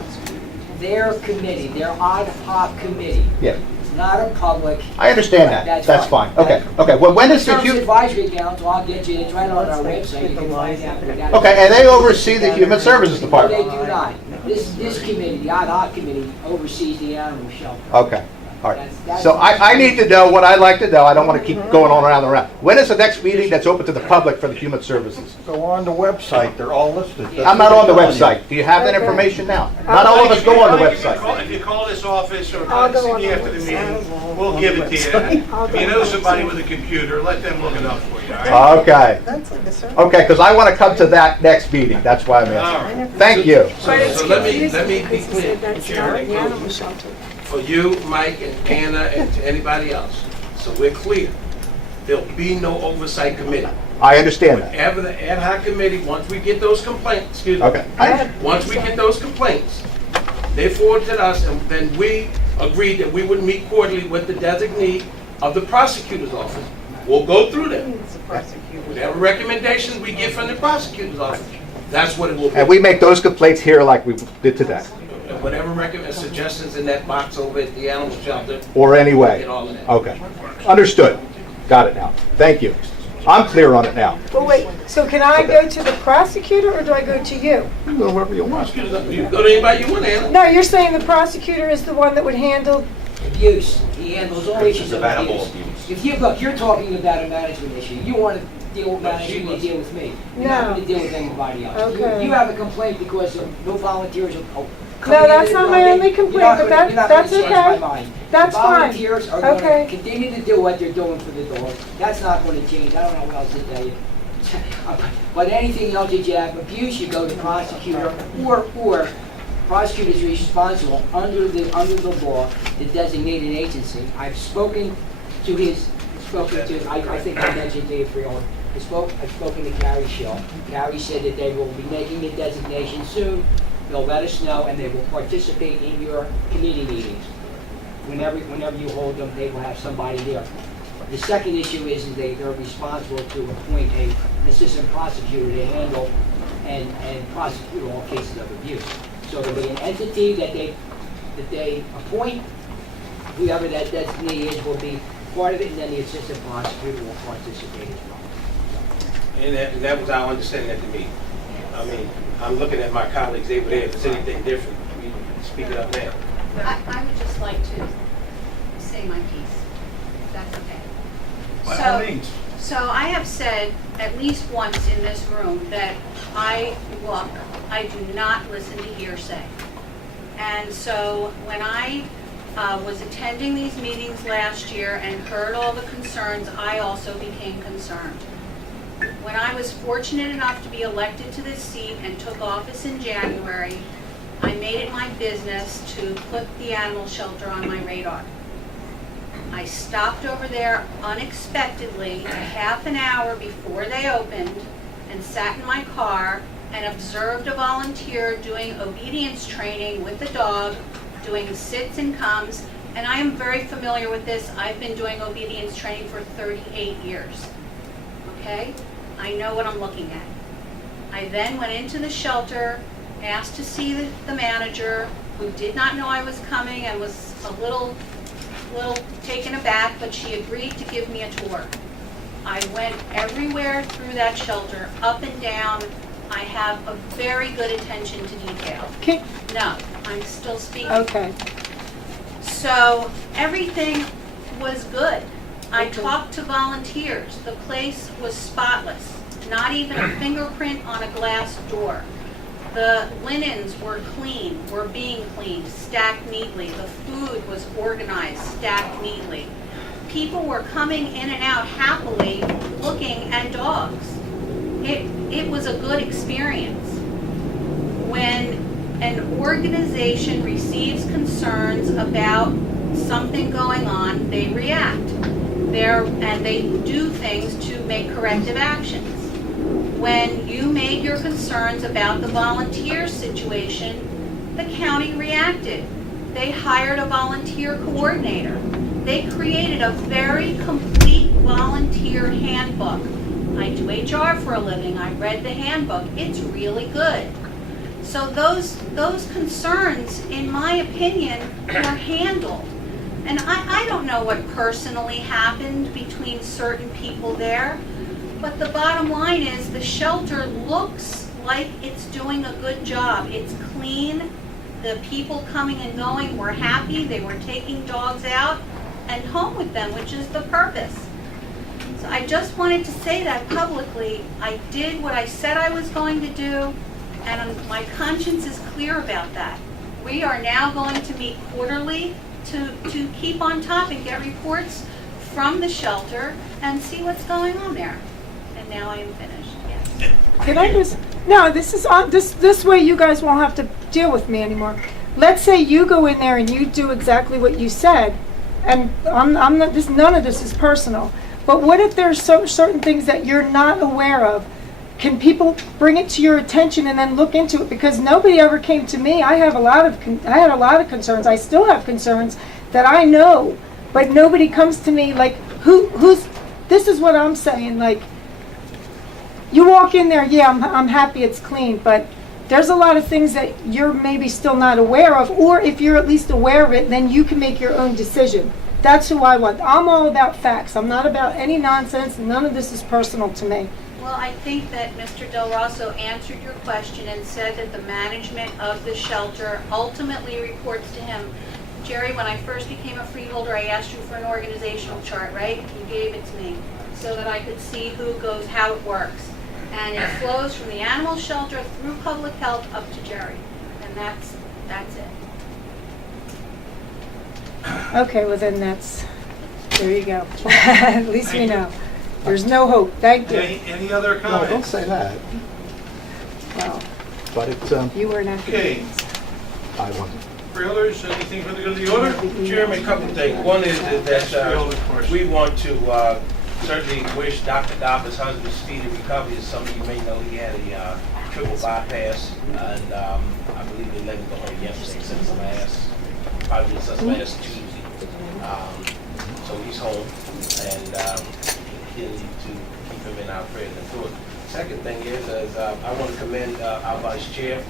their committee, their ad hoc committee, Yeah, not a public. I understand that. That's fine. Okay. Well, when is the Service Human... Advisory Council, I'll get you, it's right on our website, you can find out. We got- Okay, and they oversee the Human Services No, Department? they do not. This committee, the ad hoc committee, oversees the animal shelter. Okay, all right. So I need to know what I'd like to know. I don't want to keep going on around and around. When is the next meeting that's open to the public for the Human Services? Go on the website, they're all listed. I'm not on the website. Do you have that information now? Not all of us go on the website. If you call this office or I'll go see on me the after the website. meeting, we'll give it to you. If you know somebody with a computer, let them look it up for you, all right? Okay. That's like a survey. Okay, because I want to come to that next meeting. That's why I'm asking. Thank you. So let me be Because he clear, said that's not Chairman, the animal shelter. For you, Mike, and Anna, and to anybody else. So we're clear. there'll be no oversight committee. I understand that. Whatever the ad hoc committee, once we get those complaints, excuse me. Okay. Once we get those complaints, they forward to us, and then we agreed that we would meet quarterly with the designee of the prosecutor's office. We'll go through them. Whatever recommendations we get from the prosecutor's office, that's what it will be. And we make those complaints here like we did today, Whatever suggestions in that box over at the animal shelter. or anyway. Get all of that. Okay. Understood. Got it now. Thank you. I'm clear on it now. Well, wait, so can I go to the prosecutor or do I go to you? You go wherever you want. You can go to anybody you want, Anna. No, you're saying the prosecutor is the one that would handle, Abuse, he handles all issues of animal abuse. If you, look, you're talking about a management issue, you want to deal with management, you deal with me. You're not No. going to deal with anybody else. Okay. You have a complaint because of no volunteers are coming No, in that's the not my building. only You're complaint, not but gonna- you're not that's gonna change okay. my mind. That's fine. Volunteers are going Okay. to continue to do what they're doing for the dog. That's not going to change. I don't know what else to tell you. But anything else that you have abuse, you go to prosecutor, or prosecutor is responsible under the law, the designated agency. I've spoken to, I think I mentioned Dave Freeholder. I've spoken to Carrie Schill. Carrie said that they will be making the designation soon. They'll let us know, and they will participate in your committee meetings. Whenever you hold them, they will have somebody there. The second issue is they're responsible to appoint an assistant prosecutor to handle and prosecute all cases of abuse. So there'll be an entity that they appoint. Whoever that designee is will be part of it, and then the assistant prosecutor will participate as well. And that was our understanding at the meeting. I mean, I'm looking at my colleagues, they were there, if there's anything different, we can speak it up now. I would just like to say my piece, if that's okay. By all means. So I have said at least once in this room that I do not listen to hearsay. And so when I was attending these meetings last year and heard all the concerns, I also became concerned. When I was fortunate enough to be elected to this seat and took office in January, I made it my business to put the animal shelter on my radar. I stopped over there unexpectedly a half an hour before they opened and sat in my car and observed a volunteer doing obedience training with the dog, doing sits and comes, and I am very familiar with this. I've been doing obedience training for 38 years. Okay? I know what I'm looking at. I then went into the shelter, asked to see the manager, who did not know I was coming and was a little taken aback, but she agreed to give me a tour. I went everywhere through that shelter, up and down. I have a very good attention to detail. Okay. No, I'm still speaking. Okay. So everything was good. I talked to volunteers. The place was spotless. Not even a fingerprint on a glass door. The linens were clean, were being cleaned, stacked neatly. The food was organized, stacked neatly. People were coming in and out happily looking at dogs. It was a good experience. When an organization receives concerns about something going on, they react. And they do things to make corrective actions. When you made your concerns about the volunteer situation, the county reacted. They hired a volunteer coordinator. They created a very complete volunteer handbook. I do HR for a living. I read the handbook. It's really good. So those concerns, in my opinion, were handled. And I don't know what personally happened between certain people there, but the bottom line is the shelter looks like it's doing a good job. It's clean. The people coming and going were happy. They were taking dogs out and home with them, which is the purpose. So I just wanted to say that publicly. I did what I said I was going to do, and my conscience is clear about that. We are now going to meet quarterly to keep on top and get reports from the shelter and see what's going on there. And now I am finished. Yes. Can I just, no, this is on, this way you guys won't have to deal with me anymore. Let's say you go in there and you do exactly what you said, and I'm not, none of this is personal. But what if there's certain things that you're not aware of? Can people bring it to your attention and then look into it? Because nobody ever came to me. I had a lot of concerns. I still have concerns that I know, but nobody comes to me like, who's, this is what I'm saying, like, you walk in there, yeah, I'm happy it's clean, but there's a lot of things that you're maybe still not aware of, or if you're at least aware of it, then you can make your own decision. That's who I want. I'm all about facts. I'm not about any nonsense, and none of this is personal to me. Well, I think that Mr. Del Rosso answered your question and said that the management of the shelter ultimately reports to him. Jerry, when I first became a freeholder, I asked you for an organizational chart, right? You gave it to me so that I could see who goes, how it works. And it flows from the animal shelter through public health up to Jerry. And that's it. Okay, well then there you go. At least we know. There's no hope. Thank you. Any other No, comments? don't say that. Well, But it's, you were not. Okay. I wasn't. Freeholders, anything for the good of the order? Chairman, a couple of things. One is that we want to certainly wish Dr. Dobber's husband speedy recovery. As some of you may know, he had a triple bypass, and I believe they let him go home yesterday since probably since last Tuesday. So he's home, and he'll need to keep him in our prayers and thoughts. Second thing is I want to commend our vice chair.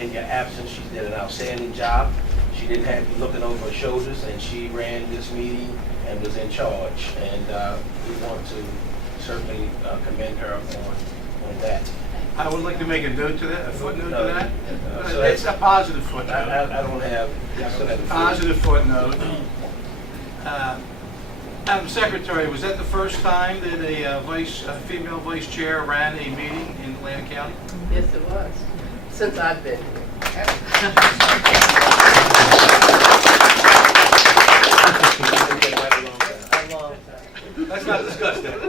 In your absence, she did an outstanding job. She didn't have you looking over her shoulders, and she ran this meeting and was in charge. And we want to certainly commend her on that. I would like to make a note to that, a footnote No, to that. so It's a positive footnote. I don't have. Positive footnote. Madam Secretary, was that the first time that a female vice chair ran a meeting in Atlantic County? Yes, it was. Since I've been here. Let's not discuss that.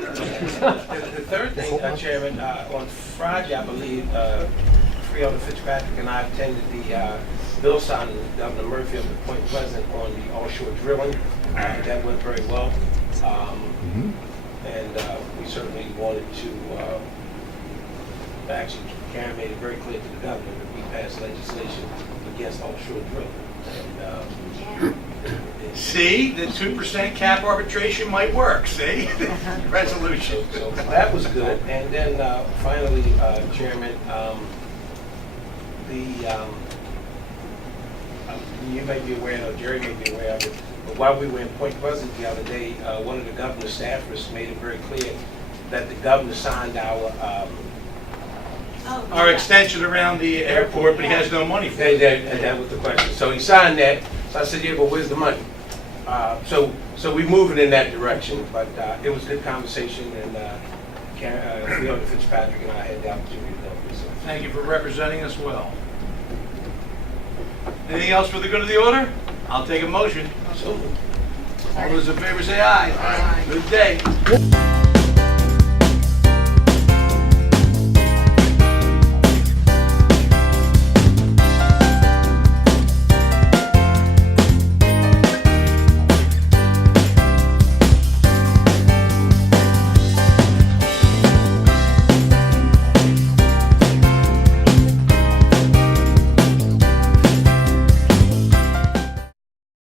The third thing, Chairman, on Friday, I believe, Freeholder Fitzpatrick and I attended the bill signing with Governor Murphy of the Point Pleasant on the offshore drilling. That went very well. And we certainly wanted to actually, Karen made it very clear to the governor that we passed legislation against offshore drilling. And See, the 2% cap arbitration might work, see? Resolution. So that was good. And then finally, Chairman, you may be aware, or Jerry may be aware of it, but while we were in Point Pleasant the other day, one of the governor's staffers made it very clear that the governor signed our extension around the airport, but he has no money for it. and that was the question. So he signed that. So I said, yeah, but where's the money? So we're moving in that direction. But it was a good conversation, and Freeholder Fitzpatrick and I had the opportunity to help you. So Thank you for representing us well. Anything else for the good of the order? I'll take a motion. All those in favor say aye. Good day.